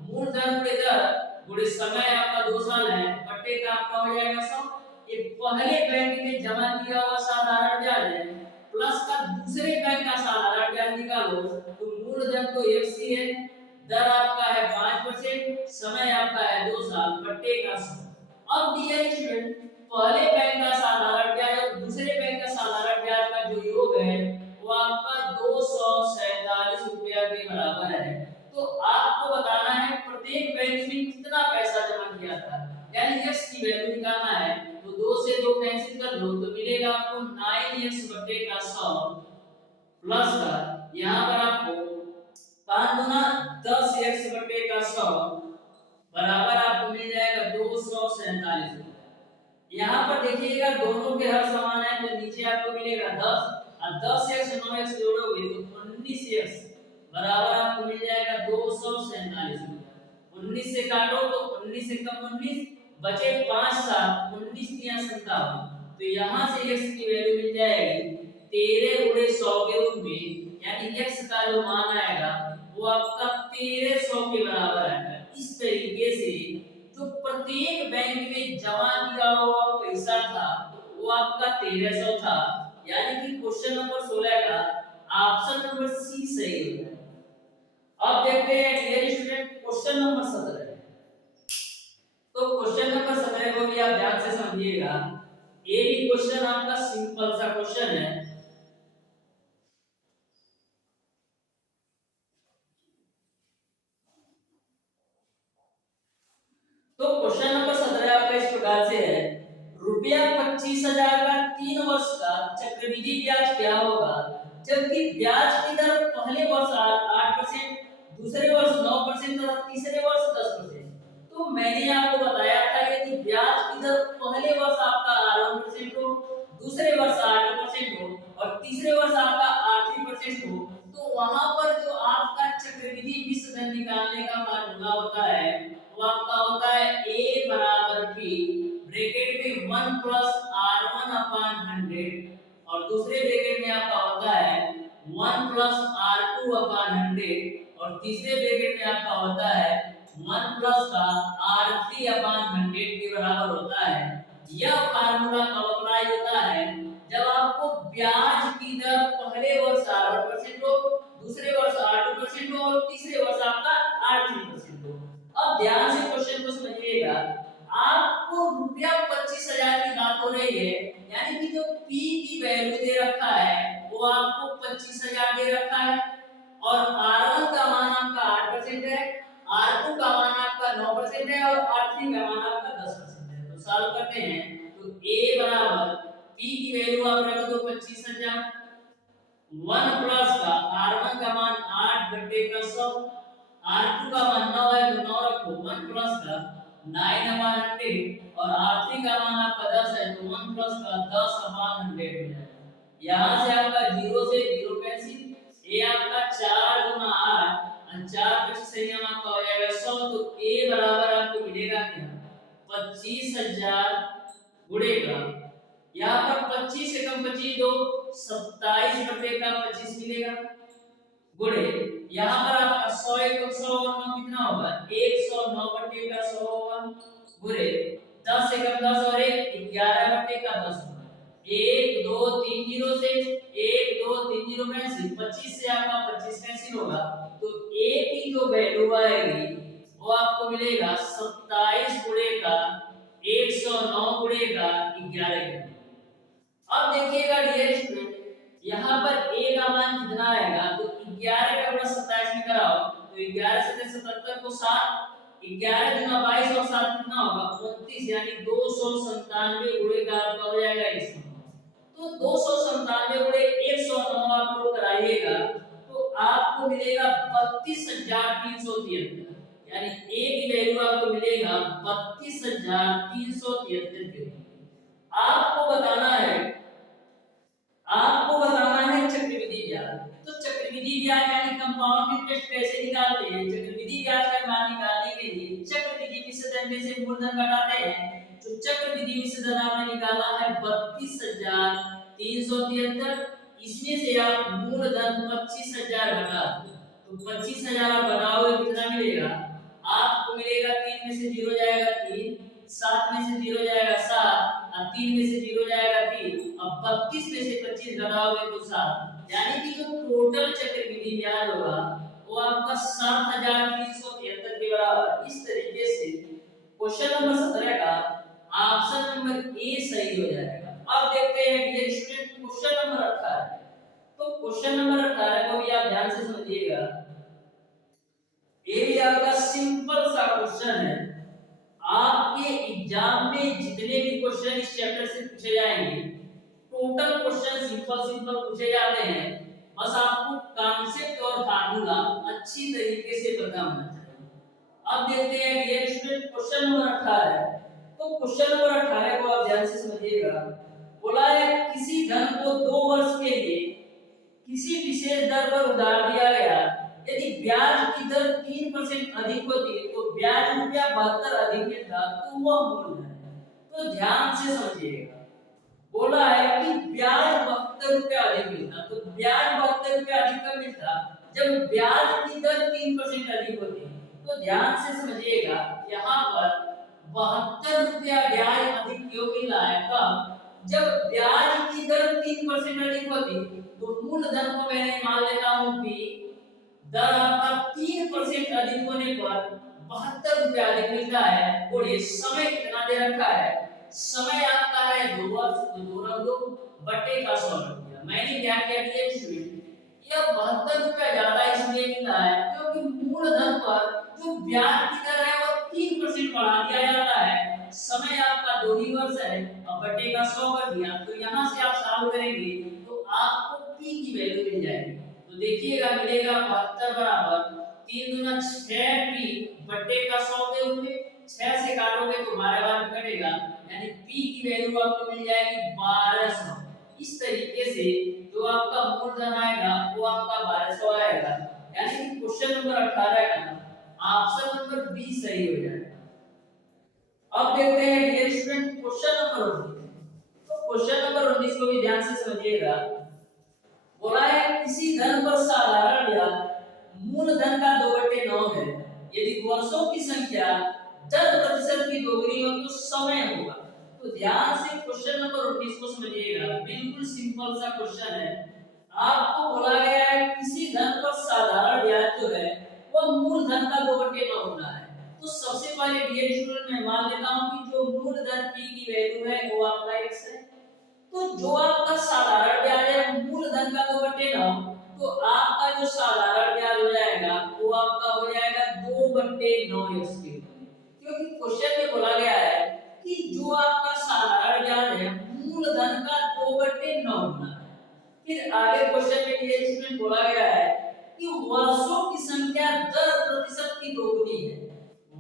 मूलधन गुणे दर गुणे समय आपका 2 साल है, बट्टे का आपका हो जाएगा 100। ये पहले बैंक में जमा किया हुआ साधारण ब्याज है प्लस का दूसरे बैंक का साधारण ब्याज निकालो, तो मूलधन तो एक ही है, दर आपका है 5%, समय आपका है 2 साल, बट्टे का 100। अब डियर स्टूडेंट पहले बैंक का साधारण ब्याज और दूसरे बैंक का साधारण ब्याज का जो योग है वो आपका 247 रुपया के बराबर है। तो आपको बताना है प्रत्येक बैंक में कितना पैसा जमा किया था, यानी x की वैल्यू निकालना है। तो 2 से 2 कैंसिल कर दो तो मिलेगा आपको 9x/100 प्लस का यहाँ पर आपको 5 गुना 10x/100 बराबर आपको मिल जाएगा 247 रुपया। यहाँ पर देखिएगा दोनों के हर समान है तो नीचे आपको मिलेगा 10 और 10x 9x जोड़ोगे तो 19x बराबर आपको मिल जाएगा 247 रुपया। 19 से काटो तो 19 से कम 19 बचे 5 7 19 3 57, तो यहाँ से x की वैल्यू मिल जाएगी 13 गुणे 100 के रूप में, यानी x का जो मान आएगा वो आपका 1300 के बराबर आएगा। इस तरीके से जो प्रत्येक बैंक में जमा किया हुआ पैसा था वो आपका 1300 था, यानी कि क्वेश्चन नंबर 16 का ऑप्शन नंबर सी सही हो गया। अब देखते हैं डियर स्टूडेंट क्वेश्चन नंबर 17। तो क्वेश्चन नंबर 17 को भी आप ध्यान से समझिएगा, ये भी क्वेश्चन आपका सिंपल सा क्वेश्चन है। तो क्वेश्चन नंबर 17 आपका इस प्रकार से है, रुपया 25,000 का 3 वर्ष का चक्रवृद्धि ब्याज क्या होगा जबकि ब्याज की दर पहले वर्ष 8%, दूसरे वर्ष 9% तथा तीसरे वर्ष 10%। तो मैंने आपको बताया था यदि ब्याज की दर पहले वर्ष आपका 8% हो, दूसरे वर्ष 8% हो और तीसरे वर्ष आपका 8% हो, तो वहां पर जो आपका चक्रवृद्धि मिश्र धन निकालने का फार्मूला होता है वो आपका होता है a बराबर b ब्रैकेट में 1 प्लस r1 अपान 100 और दूसरे ब्रैकेट में आपका होता है 1 प्लस r2 अपान 100 और तीसरे ब्रैकेट में आपका होता है 1 प्लस का r3 अपान 100 के बराबर होता है। यह फार्मूला कब अप्लाई होता है जब आपको ब्याज की दर पहले वर्ष 8% हो, दूसरे वर्ष 8% हो और तीसरे वर्ष आपका 8% हो। अब ध्यान से क्वेश्चन को समझिएगा। आपको रुपया 25,000 की बात हो रही है, यानी कि जो P की वैल्यू दे रखा है वो आपको 25,000 दे रखा है और R1 का मान आपका 8% है, R2 का मान आपका 9% है और R3 का मान आपका 10% है। तो सॉल्व करते हैं तो A बराबर P की वैल्यू आप रख दो 25,000, 1 प्लस का R1 का मान 8 बटे का 100, R2 का मान 9 है तो 9 रखो, 1 प्लस का 9 अपान 100 और R3 का मान आपका 10 है तो 1 प्लस का 10 अपान 100 हो जाएगा। यहाँ से आपका 0 से 0 कैंसिल, A आपका 4 गुना 8 और 4 25 सही हम आपका हो जाएगा 100। तो A बराबर आपको मिलेगा क्या 25,000 गुणेगा यहाँ पर 25 से कम 25 दो 27 बटे का 25 मिलेगा गुणे यहाँ पर आपका 100 1 100 और 9 कितना होगा 109 बटे का 100 होगा गुणे 10 से कम 10 और 1 11 बटे का 10 होगा 1 2 3 0 से 1 2 3 0 कैंसिल 25 से आपका 25 कैंसिल होगा तो A की जो वैल्यू आएगी वो आपको मिलेगा 27 गुणे का 109 गुणे का 11। अब देखिएगा डियर स्टूडेंट यहाँ पर A का मान कितना आएगा तो 11 का गुणा 27 में कराओ तो 11 से 77 को 7 11 गुना 22 और 7 कितना होगा 29 यानी 297 गुणे का आपका हो जाएगा 109। तो 297 गुणे 109 आप लोग कराइएगा तो आपको मिलेगा 32,373 यानी A की वैल्यू आपको मिलेगा 32,373 आपको बताना है चक्रवृद्धि ब्याज। तो चक्रवृद्धि ब्याज यानी कंपाउंड इंटरेस्ट कैसे निकालते हैं चक्रवृद्धि ब्याज का मान निकालने के लिए चक्रवृद्धि मिश्र धन में से मूलधन घटाते हैं। तो चक्रवृद्धि मिश्र धन आपने निकाला है 32,373 इसमें से आप मूलधन 25,000 घटा दो तो 25,000 आप घटाओगे कितना मिलेगा आपको मिलेगा 3 में से 0 जाएगा 3 7 में से 0 जाएगा 7 और 3 में से 0 जाएगा 3 अब 32 में से 25 घटाओगे तो 7 यानी कि जो टोटल चक्रवृद्धि ब्याज होगा वो आपका 7,373 के बराबर। इस तरीके से क्वेश्चन नंबर 17 का ऑप्शन नंबर ए सही हो जाएगा। अब देखते हैं डियर स्टूडेंट क्वेश्चन नंबर 18। तो क्वेश्चन नंबर 18 को भी आप ध्यान से समझिएगा। ये भी आपका सिंपल सा क्वेश्चन है। आपके एग्जाम में जितने भी क्वेश्चन इस चैप्टर से पूछे जाएंगे टोटल क्वेश्चन सिंपल पूछे जाते हैं। बस आपको कॉन्सेप्ट और फार्मूला अच्छी तरीके से पता होना चाहिए। अब देखते हैं डियर स्टूडेंट क्वेश्चन नंबर 18। तो क्वेश्चन नंबर 18 को आप ध्यान से समझिएगा। बोला है किसी धन को 2 वर्ष के लिए किसी विशेष दर पर उधार दिया गया, यदि ब्याज की दर 3% अधिक होती तो ब्याज रुपया 72 अधिक मिलता तो वह मूलधन है। तो ध्यान से समझिएगा। बोला है कि ब्याज 72 रुपया अधिक मिलता तो ब्याज 72 रुपया अधिक कब मिलता जब ब्याज की दर 3% अधिक होती। तो ध्यान से समझिएगा यहाँ पर 72 रुपया ब्याज अधिक क्यों मिल रहा है कब जब ब्याज की दर 3% अधिक होती तो मूलधन को मैं मान लेता हूं p दर आपका 3% अधिक होने पर 72 रुपया अधिक मिलता है और ये समय कितना दे रखा है समय आपका है 2 वर्ष तो 2 रख दो बटे का 100 रख दिया। मैंने क्या किया डियर स्टूडेंट यह 72 रुपया ज्यादा इसलिए मिला है क्योंकि मूलधन पर जो ब्याज की दर है वो 3% बढ़ा दिया जाता है। समय आपका 2 ही वर्ष है और बटे का 100 कर दिया। तो यहां से आप सॉल्व करेंगे तो आपको p की वैल्यू मिल जाएगी। तो देखिएगा मिलेगा 72 बराबर तीन दूना 6p बट्टे का 100 के रूप में 6 से काटोगे तो 12 बार कटेगा, यानी p की वैल्यू आपको मिल जाएगी 1200। इस तरीके से जो आपका मूलधन आएगा वो आपका 1200 आएगा, यानी कि क्वेश्चन नंबर 18 का ऑप्शन नंबर बी सही हो जाएगा। अब देखते हैं डियर स्टूडेंट क्वेश्चन नंबर 19। तो क्वेश्चन नंबर 19 को भी ध्यान से समझिएगा। बोला है किसी धन पर साधारण ब्याज मूलधन का 2/9 है, यदि वर्षों की संख्या 10% की दोगुनी हो तो समय होगा। तो ध्यान से क्वेश्चन नंबर 19 को समझिएगा, बिल्कुल सिंपल सा क्वेश्चन है। आपको बोला गया है किसी धन पर साधारण ब्याज जो है वह मूलधन का 2/9 होना है। तो सबसे पहले डियर स्टूडेंट मैं मान लेता हूं कि जो मूलधन p की वैल्यू है वो आपका x है। तो जो आपका साधारण ब्याज है मूलधन का 2/9, तो आपका जो साधारण ब्याज हो जाएगा वो आपका हो जाएगा 2/9x के, क्योंकि क्वेश्चन में बोला गया है कि जो आपका साधारण ब्याज है मूलधन का 2/9 होना है। फिर आगे क्वेश्चन में ये इसमें बोला गया है कि वर्षों की संख्या 10% की दोगुनी है।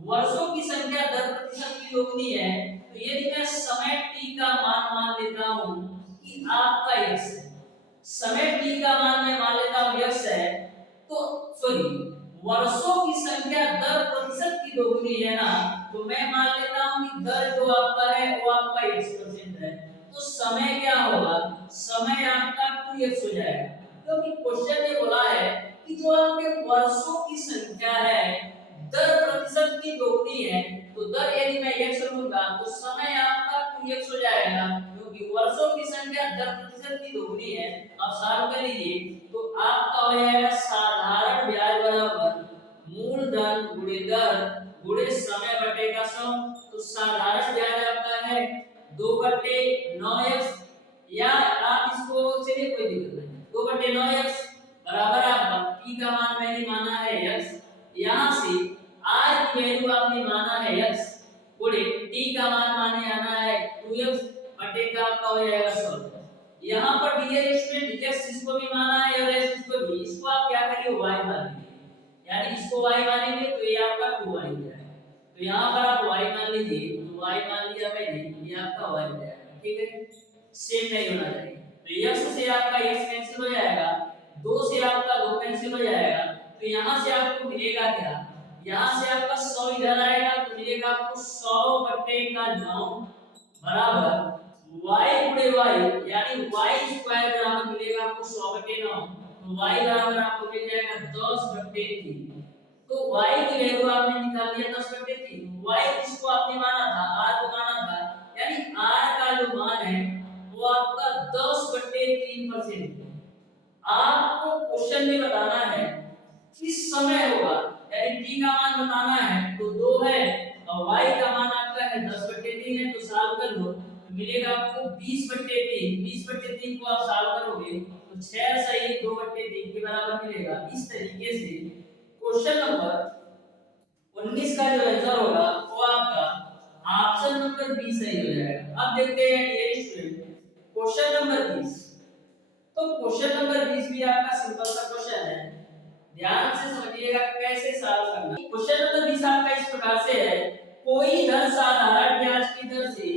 वर्षों की संख्या 10% की दोगुनी है, तो यदि मैं समय t का मान लेता हूं कि आपका x है, समय t का मान मैं मान लेता हूं x है, तो सॉरी वर्षों की संख्या 10% की दोगुनी है ना, तो मैं मान लेता हूं कि दर जो आपका है वो आपका x% है। तो समय क्या होगा, समय आपका 2x हो जाएगा, क्योंकि क्वेश्चन में बोला है कि जो आपके वर्षों की संख्या है 10% की दोगुनी है, तो दर यदि मैं x लूंगा तो समय आपका 2x हो जाएगा, क्योंकि वर्षों की संख्या 10% की दोगुनी है। अब सॉल्व कर लीजिए तो आपका हो जाएगा साधारण ब्याज बराबर मूलधन गुणे दर गुणे समय बटे का 100। तो साधारण ब्याज आपका है 2/9x, या आप इसको चलिए कोई दिक्कत नहीं, 2/9x बराबर आपका p का मान मैंने माना है x, यहां से r की वैल्यू आपने माना है x, गुणे t का मान माने आना है 2x बटे का आपका हो जाएगा 100। यहां पर डियर स्टूडेंट x इसको भी माना है और s इसको भी, इसको आप क्या करिए y मान लीजिए, यानी इसको y मानेंगे तो ये आपका 2y हो जाएगा। तो यहां पर आप y मान लीजिए, तो y मान लिया मैंने, ये आपका y हो जाएगा, ठीक है, सेम नहीं होना चाहिए। तो x से आपका x कैंसिल हो जाएगा, 2 से आपका 2 कैंसिल हो जाएगा, तो यहां से आपको मिलेगा क्या, यहां से आपका 100 इधर आएगा तो मिलेगा आपको 100/9 बराबर y गुणे y, यानी y स्क्वायर बराबर मिलेगा आपको 100/9, तो y बराबर आपको मिल जाएगा 10/3। तो y की वैल्यू आपने निकाल लिया 10/3, y किसको आपने माना था, r को माना था, यानी r का जो मान है वो आपका 10/3%। आपको क्वेश्चन में बताना है किस समय होगा, यानी t का मान बताना है तो 2 है और y का मान आपका है 10/3 है, तो सॉल्व कर लो तो मिलेगा आपको 20/3। 20/3 को आप सॉल्व करोगे तो 6 सही 2/3 के बराबर मिलेगा। इस तरीके से क्वेश्चन नंबर 19 का जो आंसर होगा वो आपका ऑप्शन नंबर बी सही हो जाएगा। अब देखते हैं ये स्टूडेंट क्वेश्चन नंबर 20। तो क्वेश्चन नंबर 20 भी आपका सिंपल सा क्वेश्चन है, ध्यान से समझिएगा कैसे सॉल्व करना। क्वेश्चन नंबर 20 आपका इस प्रकार से है, कोई धन साधारण ब्याज की दर से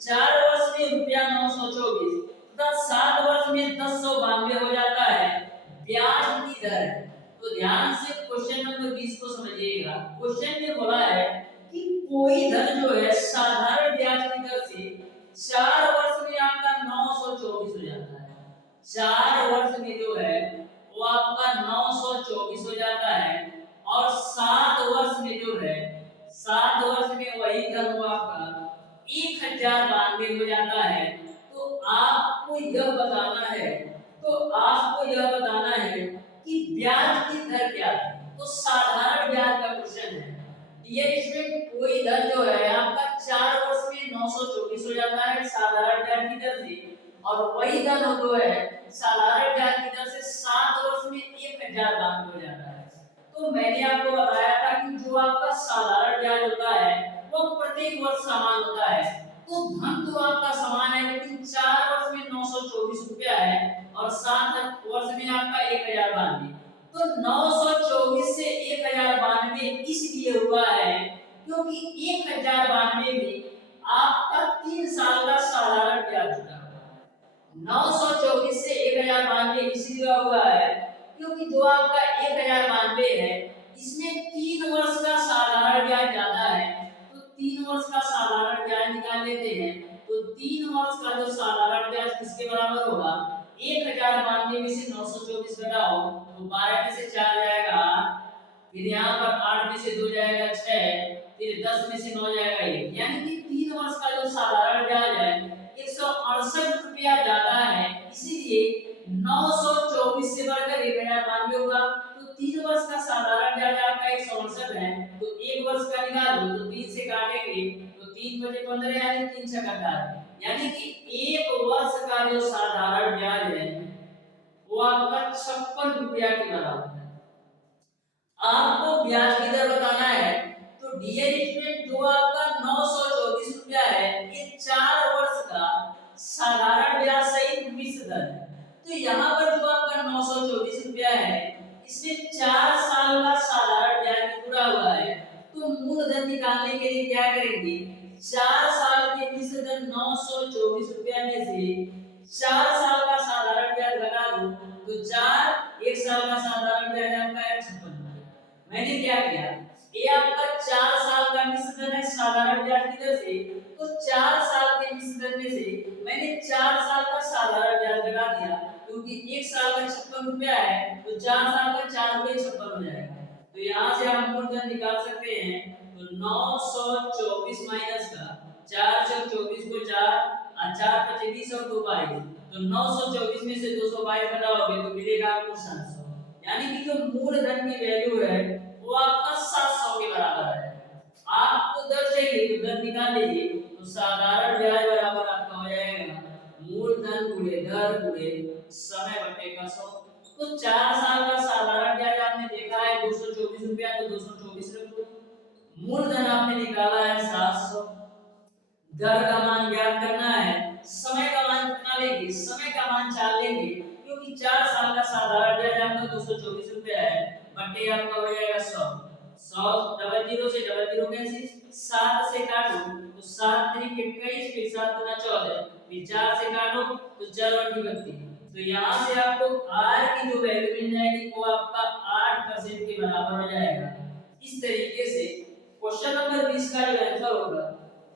4 वर्ष में ₹924 तथा 7 वर्ष में 1092 हो जाता है, ब्याज की दर। तो ध्यान से क्वेश्चन नंबर 20 को समझिएगा। क्वेश्चन में बोला है कि कोई धन जो है साधारण ब्याज की दर से 4 वर्ष में आपका 924 हो जाता है, 4 वर्ष में जो है वो आपका 924 हो जाता है, और 7 वर्ष में जो है 7 वर्ष में वही धन वो आपका 1092 हो जाता है। तो आपको यह बताना है, तो आपको यह बताना है कि ब्याज की दर क्या है। तो साधारण ब्याज का क्वेश्चन है, ये इसमें कोई धन जो है आपका 4 वर्ष में 924 हो जाता है साधारण ब्याज की दर से, और वही धन जो है साधारण ब्याज की दर से 7 वर्ष में 1092 हो जाता है। तो मैंने आपको बताया था कि जो आपका साधारण ब्याज होता है वो प्रत्येक वर्ष समान होता है। तो धन तो आपका समान है, लेकिन 4 वर्ष में 924 रुपया है और 7 वर्ष में आपका 1092। तो 924 से इसलिए हुआ है क्योंकि 1092 में आपका 3 साल का साधारण ब्याज जुटा हुआ है। 924 से 1092 इसलिए हुआ है क्योंकि जो आपका 1092 है इसमें 3 वर्ष का साधारण ब्याज ज्यादा है, तो 3 वर्ष का साधारण ब्याज निकाल लेते हैं। तो 3 वर्ष का जो साधारण ब्याज किसके बराबर होगा, 1092 में से 924 घटाओ तो 12 में से 4 जाएगा, फिर यहाँ पर 8 में से 2 जाएगा 6, फिर 10 में से 9 जाएगा 1, यानी कि 3 वर्ष का जो साधारण ब्याज है 168 रुपया ज्यादा है, इसीलिए 924 से बढ़कर 1092 होगा। तो 3 वर्ष का साधारण ब्याज आपका 168 है, तो 1 वर्ष का निकालो तो 3 से काटेंगे तो 3 बचे 15 यानी 3 छक्का 18, यानी कि 1 वर्ष का जो साधारण ब्याज है वो आपका 56 रुपया के बराबर है। आपको ब्याज की दर बताना है तो डियर स्टूडेंट जो आपका 924 रुपया है ये 4 वर्ष का साधारण ब्याज सहित मिश्र दर है। तो यहाँ पर जो आपका 924 रुपया है इसमें 4 साल का साधारण ब्याज जुड़ा हुआ है, तो मूलधन निकालने के लिए क्या करेंगे, 4 साल के मिश्र धन 924 रुपया में से 4 साल का साधारण ब्याज घटा दो तो 4 1 साल का साधारण ब्याज आपका है 56। मैंने क्या किया, ये आपका 4 साल का मिश्र धन है साधारण ब्याज की दर से, तो 4 साल के मिश्र धन में से मैंने 4 साल का साधारण ब्याज घटा दिया, क्योंकि 1 साल का 56 रुपया है तो 4 साल का 4 रुपये 56 हो जाएगा। तो यहाँ से हम मूलधन निकाल सकते हैं, तो 924 माइनस का 4 से 24 को 4 और 4 पचे 20 और 2 22, तो 924 में से 222 घटाओगे तो मिलेगा आपको 700, यानी कि जो मूलधन की वैल्यू है वो आपका 700 के बराबर है। आपको दर चाहिए तो दर निकाल लीजिए, तो साधारण ब्याज बराबर आपका हो जाएगा मूलधन गुणे दर गुणे समय बटे का 100। तो 4 साल का साधारण ब्याज आपने देखा है 224 रुपया, तो 224 रख दो, मूलधन आपने निकाला है 700, दर का मान ज्ञात करना है, समय का मान कितना लेंगे, समय का मान 4 लेंगे, क्योंकि 4 साल का साधारण ब्याज आपका 224 रुपया है, बटे आपका हो जाएगा 100, 100 डबल जीरो से डबल जीरो कैंसिल, 7 से काटो तो 7 3 21, फिर 7 गुना 14, फिर 4 से काटो तो 4 और 32, तो यहाँ से आपको r की जो वैल्यू मिल जाएगी वो आपका 8% के बराबर हो जाएगा। इस तरीके से क्वेश्चन नंबर 20 का जो आंसर होगा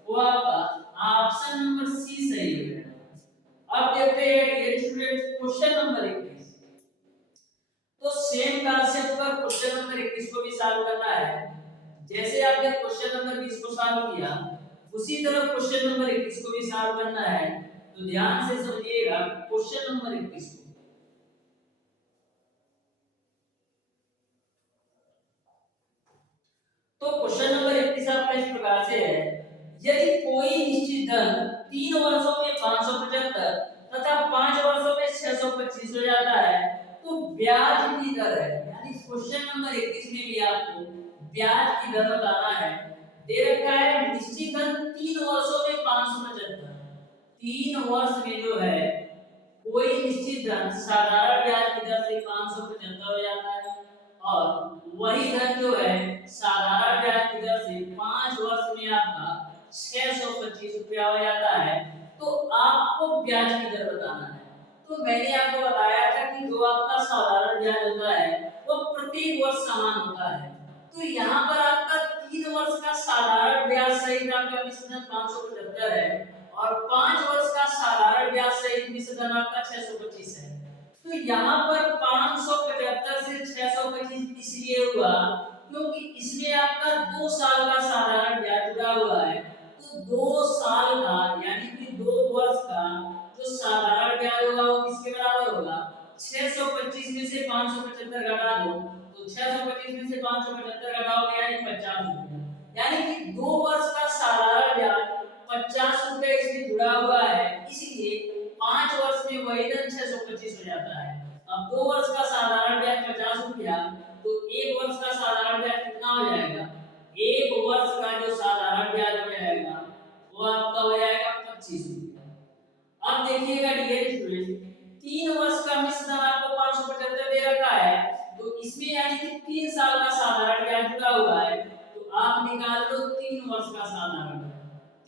वो आपका ऑप्शन नंबर सी सही हो जाएगा। अब देखते हैं डियर स्टूडेंट्स क्वेश्चन नंबर 21। तो सेम कॉन्सेप्ट पर क्वेश्चन नंबर 21 को भी सॉल्व करना है। जैसे आपने क्वेश्चन नंबर 20 को सॉल्व किया उसी तरह क्वेश्चन नंबर 21 को भी सॉल्व करना है, तो ध्यान से समझिएगा क्वेश्चन नंबर 21 को। तो क्वेश्चन नंबर 21 आपका इस प्रकार से है, यदि कोई निश्चित धन 3 वर्षों में 575 तथा 5 वर्षों में 625 हो जाता है तो ब्याज की दर है, यानी क्वेश्चन नंबर 21 में भी आपको ब्याज की दर बताना है। दे रखा है निश्चित धन 3 वर्षों में 575, 3 वर्ष में जो है कोई निश्चित धन साधारण ब्याज की दर से 575 हो जाता है और वही धन जो है साधारण ब्याज की दर से 5 वर्ष में आपका 625 रुपया हो जाता है, तो आपको ब्याज की दर बताना है। तो मैंने आपको बताया था कि जो आपका साधारण ब्याज होता है वो प्रत्येक वर्ष समान होता है, तो यहाँ पर आपका 3 वर्ष का साधारण ब्याज सहित आपका मिश्र धन 575 है और 5 वर्ष का साधारण ब्याज सहित मिश्र धन आपका 625 है। तो यहाँ पर 575 से 625 इसलिए हुआ क्योंकि इसमें आपका 2 साल का साधारण ब्याज जुड़ा हुआ है, तो 2 साल का यानी कि 2 वर्ष का जो साधारण ब्याज होगा वो किसके बराबर होगा, 625 में से 575 घटा दो तो 625 में से 575 घटाओगे यानी 50 रुपये, यानी कि 2 वर्ष का साधारण ब्याज 50 रुपये इसमें जुड़ा हुआ है, इसलिए 5 वर्ष में वही धन 625 हो जाता है। अब 2 वर्ष का साधारण ब्याज 50 रुपया, तो 1 वर्ष का साधारण ब्याज कितना हो जाएगा, 1 वर्ष का जो साधारण ब्याज हो जाएगा वो आपका हो जाएगा 25 रुपया। अब देखिएगा डियर स्टूडेंट 3 वर्ष का मिश्र धन आपको 575 दे रखा है, तो इसमें यानी कि 3 साल का साधारण ब्याज जुड़ा हुआ है, तो आप निकाल लो 3 वर्ष का साधारण ब्याज।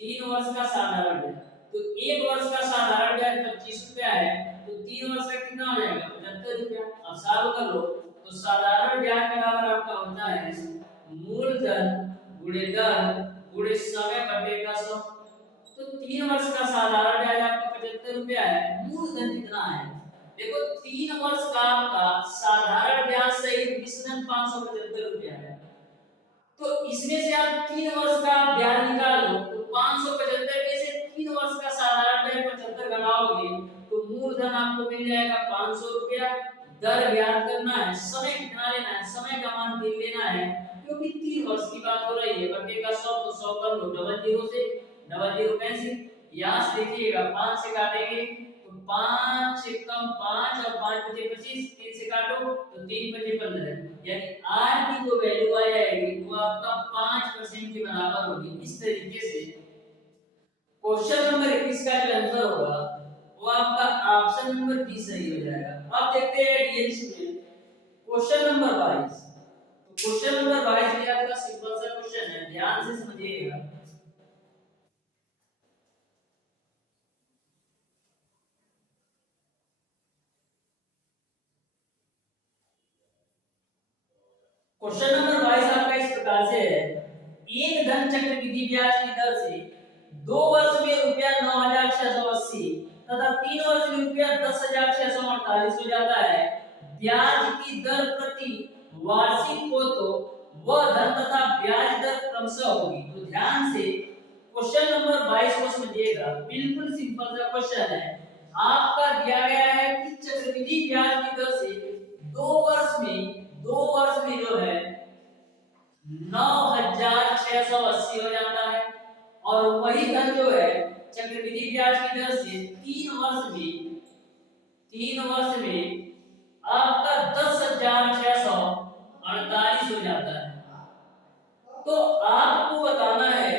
3 वर्ष का साधारण ब्याज तो 1 वर्ष का साधारण ब्याज 25 रुपया है, तो 3 वर्ष का कितना हो जाएगा 75 रुपया। अब सॉल्व कर लो तो साधारण ब्याज बराबर आपका होता है मूलधन गुणे दर गुणे समय बटे का 100। तो 3 वर्ष का साधारण ब्याज आपका 75 रुपया है, मूलधन कितना है देखो 3 वर्ष का आपका साधारण ब्याज सहित मिश्रण 575 रुपया है। तो इसमें से आप 3 वर्ष का ब्याज निकालो तो 575 में से 3 वर्ष का साधारण ब्याज 75 घटाओगे तो मूलधन आपको मिल जाएगा 500 रुपया। दर ज्ञात करना है, समय कितना लेना है, समय का मान 3 लेना है क्योंकि 3 वर्ष की बात हो रही है। बटे का 100 तो 100 कर लो, डबल जीरो से डबल जीरो कैंसिल। यहां से देखिएगा 5 से काटेंगे तो 5 से कम 5 और 5 बचे 25, 3 से काटो तो 3 बचे 15, यानी r की जो वैल्यू आ जाएगी वो आपका 5% के बराबर होगी। इस तरीके से क्वेश्चन नंबर 21 का जो आंसर होगा वो आपका ऑप्शन नंबर बी सही हो जाएगा। अब देखते हैं डियर स्टूडेंट क्वेश्चन नंबर 22। तो क्वेश्चन नंबर 22 भी आपका सिंपल सा क्वेश्चन है, ध्यान से समझिएगा। क्वेश्चन नंबर 22 आपका इस प्रकार से है, एक धन चक्रवृद्धि ब्याज की दर से 2 वर्ष में रुपया 9680 तथा 3 वर्ष में रुपया 10648 हो जाता है। ब्याज की दर प्रति वार्षिक हो तो वह धन तथा ब्याज दर क्रमशः होगी। तो ध्यान से क्वेश्चन नंबर 22 को समझिएगा, बिल्कुल सिंपल सा क्वेश्चन है। आपका दिया गया है कि चक्रवृद्धि ब्याज की दर से 2 वर्ष में जो है 9680 हो जाता है और वही धन जो है चक्रवृद्धि ब्याज की दर से 3 वर्ष में आपका 10648 हो जाता है। तो आपको बताना है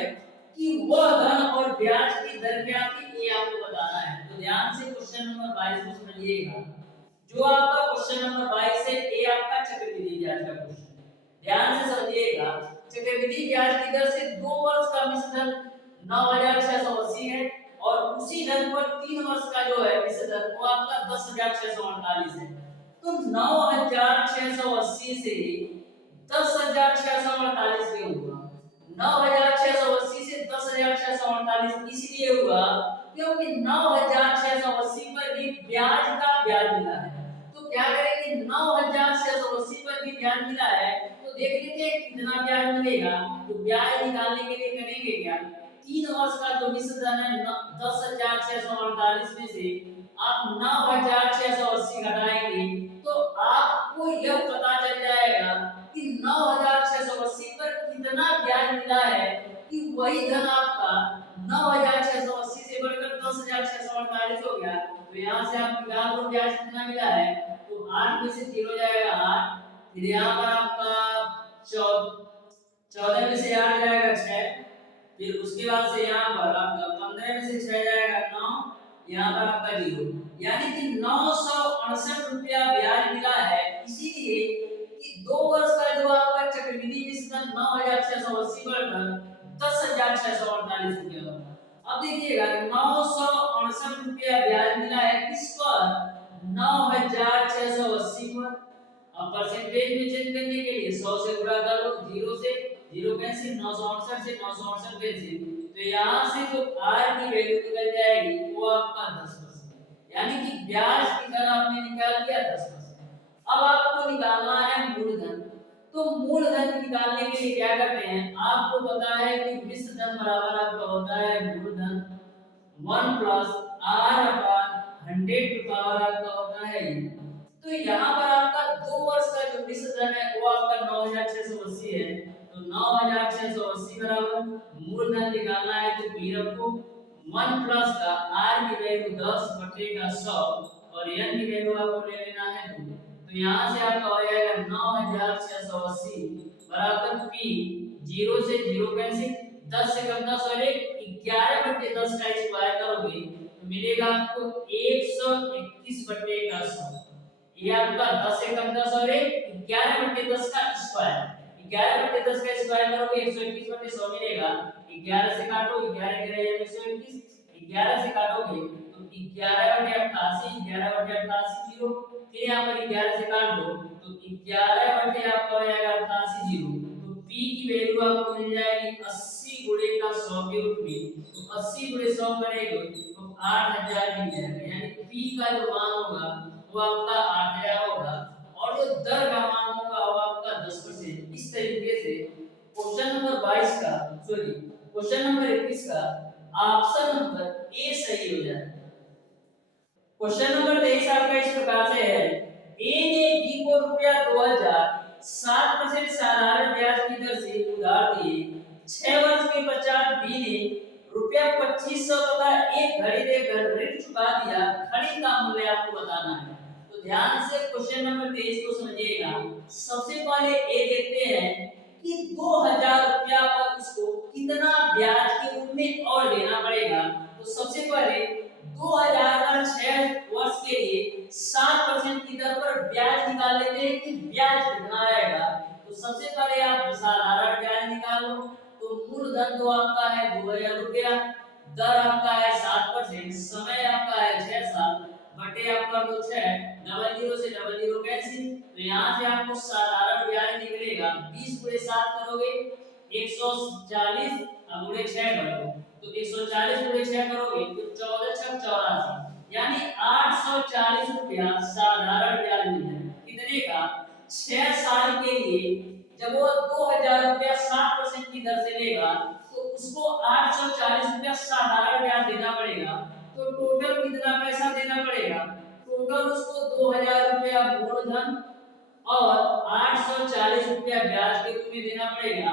कि वह धन और ब्याज की दर क्या थी, ये आपको बताना है। तो ध्यान से क्वेश्चन नंबर 22 को समझिएगा। जो आपका क्वेश्चन नंबर 22 है ये आपका चक्रवृद्धि ब्याज का क्वेश्चन है, ध्यान से समझिएगा। चक्रवृद्धि ब्याज की दर से 2 वर्ष का मिश्रण 9680 है और उसी धन पर 3 वर्ष का जो है मिश्रण वो आपका 10648 है। तो 9680 से 10648 क्यों हुआ? 9680 से 10648 इसलिए हुआ क्योंकि 9680 पर भी ब्याज का ब्याज मिला है। तो क्या करेंगे, 9680 पर भी ब्याज मिला है तो देख लेते हैं कितना ब्याज मिलेगा। तो ब्याज निकालने के लिए करेंगे क्या, 3 वर्ष का जो मिश्रण है 10648 में से आप 9680 घटाएंगे तो आपको यह पता चल जाएगा कि 9680 पर कितना ब्याज मिला है कि वही धन आपका 9680 से बढ़कर 10648 हो गया। तो यहाँ से आप निकाल लो ब्याज कितना मिला है, तो 8 में से 0 जाएगा 8, फिर यहाँ पर आपका 14 में से 8 जाएगा 6, फिर उसके बाद से यहाँ पर आपका 15 में से 6 जाएगा 9, यहाँ पर आपका 0, यानी कि 968 रुपया ब्याज मिला है। इसीलिए कि 2 वर्ष का जो आपका चक्रवृद्धि मिश्रण 9680 बढ़कर 10648 रुपया होगा। अब देखिएगा 968 रुपया ब्याज मिला है किस पर, 9680 पर। अब परसेंटेज में चेंज करने के लिए 100 से गुणा कर लो, 0 से 0 कैंसिल, 968 से 968 कैंसिल, तो यहाँ से जो r की वैल्यू निकल जाएगी वो आपका 10%, यानी कि ब्याज की दर आपने निकाल दिया 10%। अब आपको निकालना है मूलधन। तो मूलधन निकालने के लिए क्या करते हैं, आपको पता है कि मिश्रधन बराबर आपका होता है मूलधन 1 प्लस r/100 की पावर आपका होता है। तो यहाँ पर आपका 2 वर्ष का जो मिश्रधन है वो आपका 9680 है, तो 9680 बराबर मूलधन निकालना है तो b रखो 1 प्लस का r की वैल्यू 10 बटे का 100 और n की वैल्यू आपको ले लेना है 2। तो यहाँ से आपका हो जाएगा 9680 बराबर p, 0 से 0 कैंसिल, 10 से कम 10 और 1 11 बटे 10 का स्क्वायर करोगे तो मिलेगा आपको 121 बटे का 100। ये आपका 10 से कम 10 और 1 11 बटे 10 का स्क्वायर, 11/10 का स्क्वायर करोगे 121/100 मिलेगा। 11 से काटो, 11 11 121, 11 से काटोगे तो 11/88, 11/88 जीरो। फिर यहाँ पर 11 से काट दो तो 11 बटे आपका हो जाएगा 88 जीरो। तो p की वैल्यू आपको मिल जाएगी 80 गुणे का 100 के रूप में। तो 80 गुणे 100 करेंगे तो 8000 मिल जाएगा, यानी p का जो मान होगा वो आपका 8000 होगा और जो दर का मान होगा वो आपका 10%। इस तरीके से क्वेश्चन नंबर 22 का सॉरी क्वेश्चन नंबर 21 का ऑप्शन नंबर ए सही हो जाएगा। क्वेश्चन नंबर 23 आपका इस प्रकार से है, ए ने बी को रुपया 2000 7% साधारण ब्याज की दर से उधार दिए। 6 वर्ष के पश्चात बी ने रुपया 2500 तथा एक घड़ी देकर ऋण चुका दिया। घड़ी का मूल्य आपको बताना है। तो ध्यान से क्वेश्चन नंबर 23 को समझिएगा। सबसे पहले ए देखते हैं कि 2000 रुपया पर उसको कितना ब्याज के रूप में और देना पड़ेगा। तो सबसे पहले 2000 का 6 वर्ष के लिए 7% की दर पर ब्याज निकाल लेते हैं कि ब्याज कितना आएगा। तो सबसे पहले आप साधारण ब्याज निकालो। तो मूलधन तो आपका है 2000 रुपया, दर आपका है 7%, समय आपका है 6 साल, बटे आपका तो 6, डबल जीरो से डबल जीरो कैंसिल। तो यहाँ से आपको साधारण ब्याज निकलेगा 20 गुणे 7 करोगे 140 गुणे 6 करोगे तो 140 गुणे 6 करोगे तो 14 6 84, यानी 840 रुपया साधारण ब्याज मिल जाएगा। कितने का? 6 साल के लिए जब वो 2000 रुपया 7% की दर से लेगा तो उसको 840 रुपया साधारण ब्याज देना पड़ेगा। तो टोटल कितना पैसा देना पड़ेगा? टोटल उसको 2000 रुपया मूलधन और 840 रुपया ब्याज के रूप में देना पड़ेगा।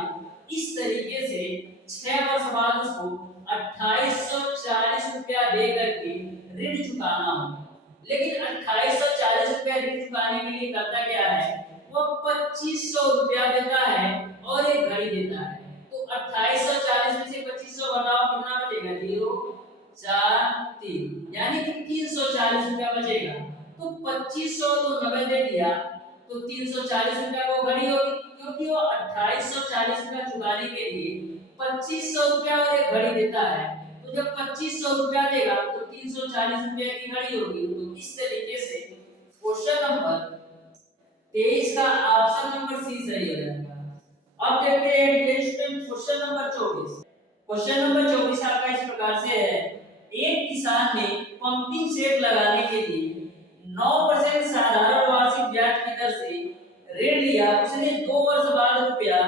इस तरीके से 6 वर्ष बाद उसको 2840 रुपया दे करके ऋण चुकाना हो। लेकिन 2840 रुपया ऋण चुकाने के लिए करता क्या है, वो 2500 रुपया देता है और एक घड़ी देता है। तो 2840 में से 2500 घटाओ कितना बचेगा? 0 4 3, यानी कि 340 रुपया बचेगा। तो 2500 तो नगद दे दिया तो 340 रुपया को घड़ी होगी, क्योंकि वो 2840 रुपया चुकाने के लिए 2500 रुपया और एक घड़ी देता है। तो जब 2500 रुपया देगा तो 340 रुपया की घड़ी होगी। तो इस तरीके से क्वेश्चन नंबर 23 का ऑप्शन नंबर सी सही हो जाएगा। अब देखते हैं dear student question number 24। Question number 24 आपका इस प्रकार से है, एक किसान ने पंपिंग सेट लगाने के लिए 9% साधारण वार्षिक ब्याज की दर से ऋण लिया। उसने 2 वर्ष बाद रुपया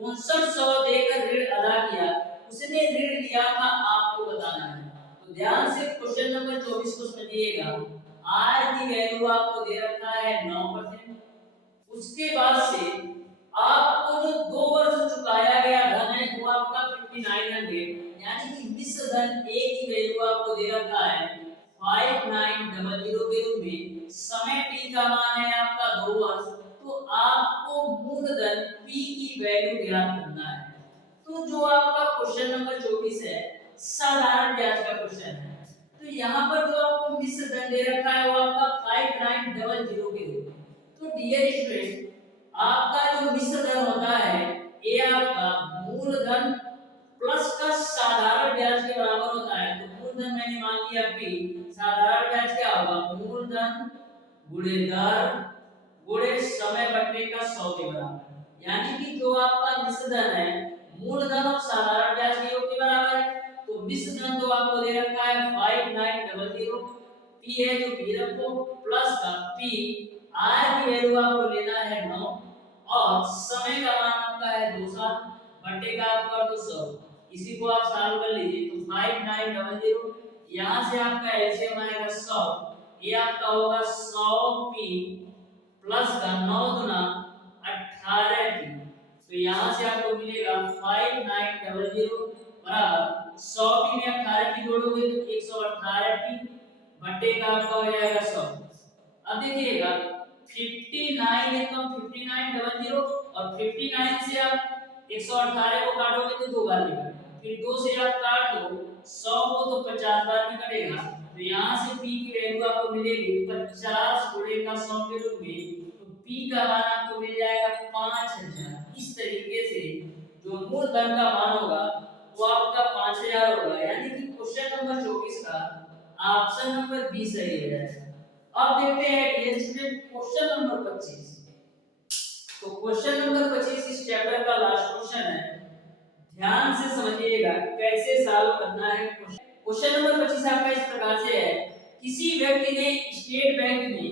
5900 देकर ऋण अदा किया। उसने ऋण लिया था, आपको बताना है। तो ध्यान से क्वेश्चन नंबर 24 को समझिएगा। आर की वैल्यू आपको दे रखा है 9%। उसके बाद से आपको जो 2 वर्ष चुकाया गया धन है वो आपका 5900, यानी कि मिश्र धन ए की वैल्यू आपको दे रखा है 5900 के रूप में। समय टी का मान है आपका 2 वर्ष। तो आपको मूलधन पी की वैल्यू ज्ञात करना है। तो जो आपका क्वेश्चन नंबर 24 है साधारण ब्याज का क्वेश्चन है। तो यहाँ पर जो आपको मिश्र धन दे रखा है वो आपका 5900 के रूप में। तो डियर स्टूडेंट आपका जो मिश्र धन होता है ये आपका मूलधन प्लस का साधारण ब्याज के बराबर होता है। तो मूलधन मैंने मान लिया p, साधारण ब्याज क्या होगा? मूलधन गुणे दर गुणे समय बटे का 100 के बराबर। यानी कि जो आपका मिश्र धन है मूलधन और साधारण ब्याज के योग के बराबर है। तो मिश्र धन तो आपको दे रखा है 5900, p है जो p रखो प्लस का p, r की वैल्यू आपको लेना है 9 और समय का मान आपका है 2 साल, बटे का आपका 200। इसी को आप सॉल्व कर लीजिए। तो 5900 यहाँ से आपका एलसीएम आएगा 100, ये आपका होगा 100p प्लस का 9 गुना 18p। तो यहाँ से आपको मिलेगा 5900 बराबर 100p में 18p जोड़ोगे तो 118p बटे का आपका हो जाएगा 100। अब देखिएगा 59 एकदम 5900 और 59 से आप 118 को काटोगे तो 2 बार निकलेगा, फिर 2 से आप काट दो 100 को तो 50 बार निकलेगा। तो यहाँ से p की वैल्यू आपको मिलेगी 50 गुणे का 100 के रूप में। तो p का मान आपको मिल जाएगा 5000। इस तरीके मूल धन का मान होगा वो आपका 5000 होगा, यानी कि क्वेश्चन नंबर 24 का ऑप्शन नंबर बी सही हो जाएगा। अब देखते हैं डियर स्टूडेंट क्वेश्चन नंबर 25। तो क्वेश्चन नंबर 25 इस चैप्टर का लास्ट क्वेश्चन है, ध्यान से समझिएगा कैसे सॉल्व करना है। क्वेश्चन नंबर 25 आपका इस प्रकार से है, किसी व्यक्ति ने स्टेट बैंक में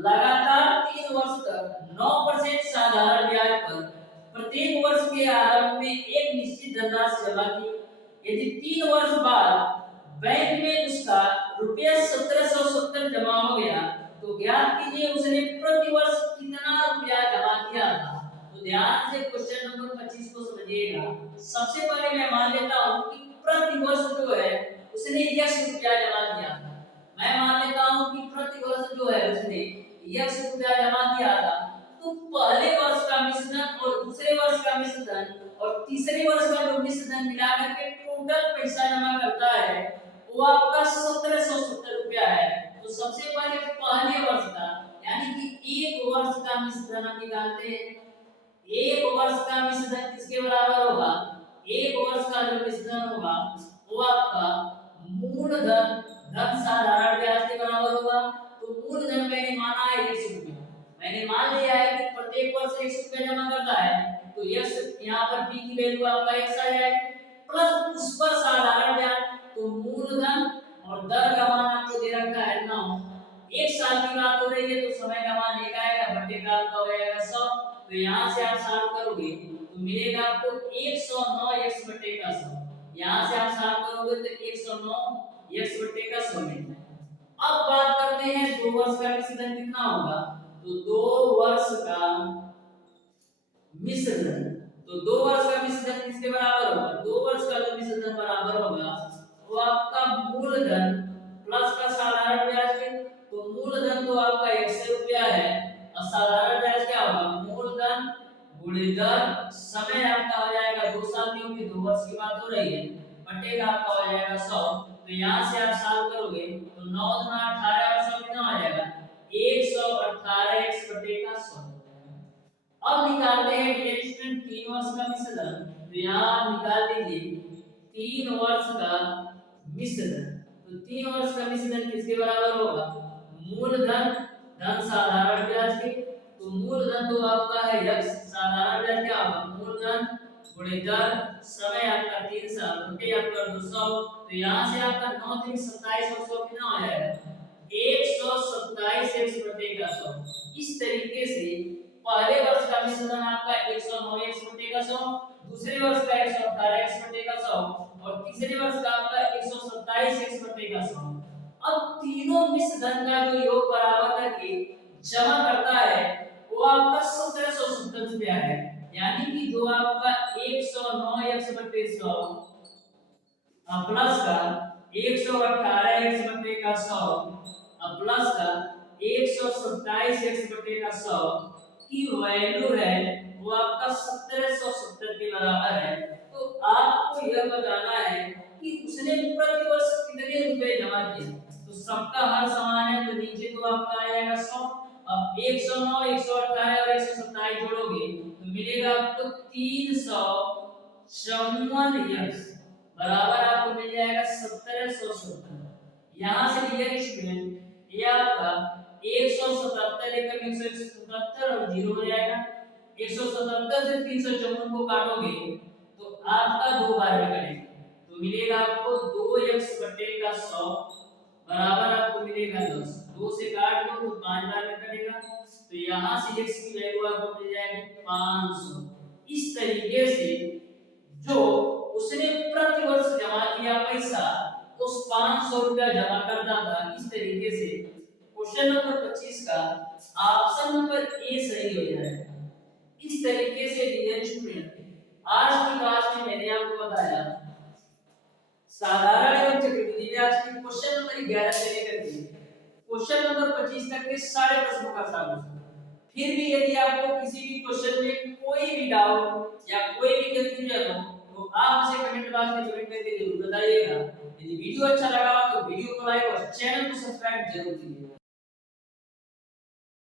लगातार 3 वर्ष तक 9% साधारण ब्याज पर प्रत्येक वर्ष के आरंभ में एक निश्चित धनराशि जमा की। यदि 3 वर्ष बाद बैंक में उसका रुपया 1770 जमा हो गया तो ज्ञात कीजिए उसने प्रति वर्ष कितना रुपया जमा किया था। तो ध्यान से क्वेश्चन नंबर 25 को समझिएगा। सबसे पहले मैं मान लेता हूं कि प्रति वर्ष जो है उसने x रुपया जमा किया था। मैं मान लेता हूं कि प्रति वर्ष जो है उसने x रुपया जमा किया था। तो पहले वर्ष का मिश्रण और दूसरे वर्ष का मिश्रण और तीसरे वर्ष का जो मिश्रण मिलाकर के टोटल पैसा जमा करता है वो आपका 1770 रुपया है। तो सबसे पहले वर्ष का यानी कि एक वर्ष का मिश्रण हम निकालते हैं। एक वर्ष का मिश्रण किसके बराबर होगा? एक वर्ष का जो मिश्रण होगा वो आपका मूलधन धन साधारण ब्याज के बराबर होगा। तो मूलधन मैंने माना है 100 रुपया, मैंने मान लिया है कि प्रत्येक वर्ष 100 रुपया जमा करता है तो यस यहाँ पर p की वैल्यू आपका x आ जाएगी प्लस उस पर साधारण ब्याज। तो मूलधन और दर का मान आपको दे रखा है 9। एक साल की बात हो रही है तो समय का मान 1 आएगा, बटे का आपका हो जाएगा 100। तो यहाँ से आप सॉल्व करोगे तो मिलेगा आपको 109 x बटे का 100। यहाँ से आप सॉल्व करोगे तो 109 x बटे का 100 मिलता है। अब बात करते हैं 2 वर्ष का मिश्रण कितना होगा। तो 2 वर्ष का मिश्रण, तो 2 वर्ष का मिश्रण किसके बराबर होगा? 2 वर्ष का जो मिश्रण बराबर होगा वो आपका मूलधन प्लस का साधारण ब्याज के। तो मूलधन तो आपका 100 रुपया है और साधारण ब्याज क्या होगा? मूलधन गुणे दर, समय आपका हो जाएगा 2 साल क्योंकि 2 वर्ष की बात हो रही है, बटे का आपका हो जाएगा 100। तो यहाँ से आप सॉल्व करोगे तो 9 गुना 18 और 100 कितना आ जाएगा? 118 x बटे का 100। अब निकालते हैं डिस्टेंस 3 वर्ष का मिश्रण। तो यहाँ निकाल लीजिए 3 वर्ष का मिश्रण। तो 3 वर्ष का मिश्रण किसके बराबर होगा? मूलधन धन साधारण ब्याज के। तो मूलधन तो आपका है x, साधारण ब्याज क्या होगा? मूलधन गुणे दर, समय आपका 3 साल बटे आपका 200। तो यहाँ से आपका 9 3 27 और 100 कितना आ जाएगा? 127 x बटे का 100। इस तरीके से पहले वर्ष का मिश्रण आपका 109 x बटे का 100, दूसरे वर्ष का 118 x बटे का 100 और तीसरे वर्ष का आपका 127 x बटे का 100। अब तीनों मिश्रण का जो योग बराबर करके जमा करता है वो आपका 1770 रुपया है। यानी कि जो आपका 109 x बटे 100 प्लस का 118 x बटे का 100 प्लस का 127 x बटे का 100 की वैल्यू है वो आपका 1770 के बराबर है। तो आपको यह बताना है कि उसने प्रति वर्ष कितने रुपए जमा किए। तो सबका हर समान है तो नीचे तो आपका आ जाएगा 100। अब 109 118 और 127 जोड़ोगे तो मिलेगा आपको 354 x बराबर आपको मिल जाएगा 1770। यहाँ से डियर स्टूडेंट ये आपका 177 एकम 177 और 0 हो जाएगा। 177 से 354 को काटोगे तो आपका 2 बार में कटेगा तो मिलेगा आपको 2x बटे का 100 बराबर आपको मिलेगा 10। 2 से काट दो तो 5 बार में कटेगा तो यहाँ से x की वैल्यू आपको मिल जाएगी 500। इस तरीके से जो उसने प्रति वर्ष जमा किया पैसा उस 500 रुपया जमा करना था। इस तरीके से क्वेश्चन नंबर 25 का ऑप्शन नंबर ए सही हो जाएगा। इस तरीके से डियर स्टूडेंट आज की क्लास में मैंने आपको बताया साधारण एवं चक्रवृद्धि ब्याज की क्वेश्चन नंबर 11 से लेकर के क्वेश्चन नंबर 25 तक के सारे प्रश्नों का सॉल्यूशन। फिर भी यदि आपको किसी भी क्वेश्चन में कोई भी डाउट या कोई भी कंफ्यूजन हो तो आप मुझे कमेंट बॉक्स में कमेंट करके जरूर बताइएगा। यदि वीडियो अच्छा लगा तो वीडियो को लाइक और चैनल को सब्सक्राइब जरूर कीजिए।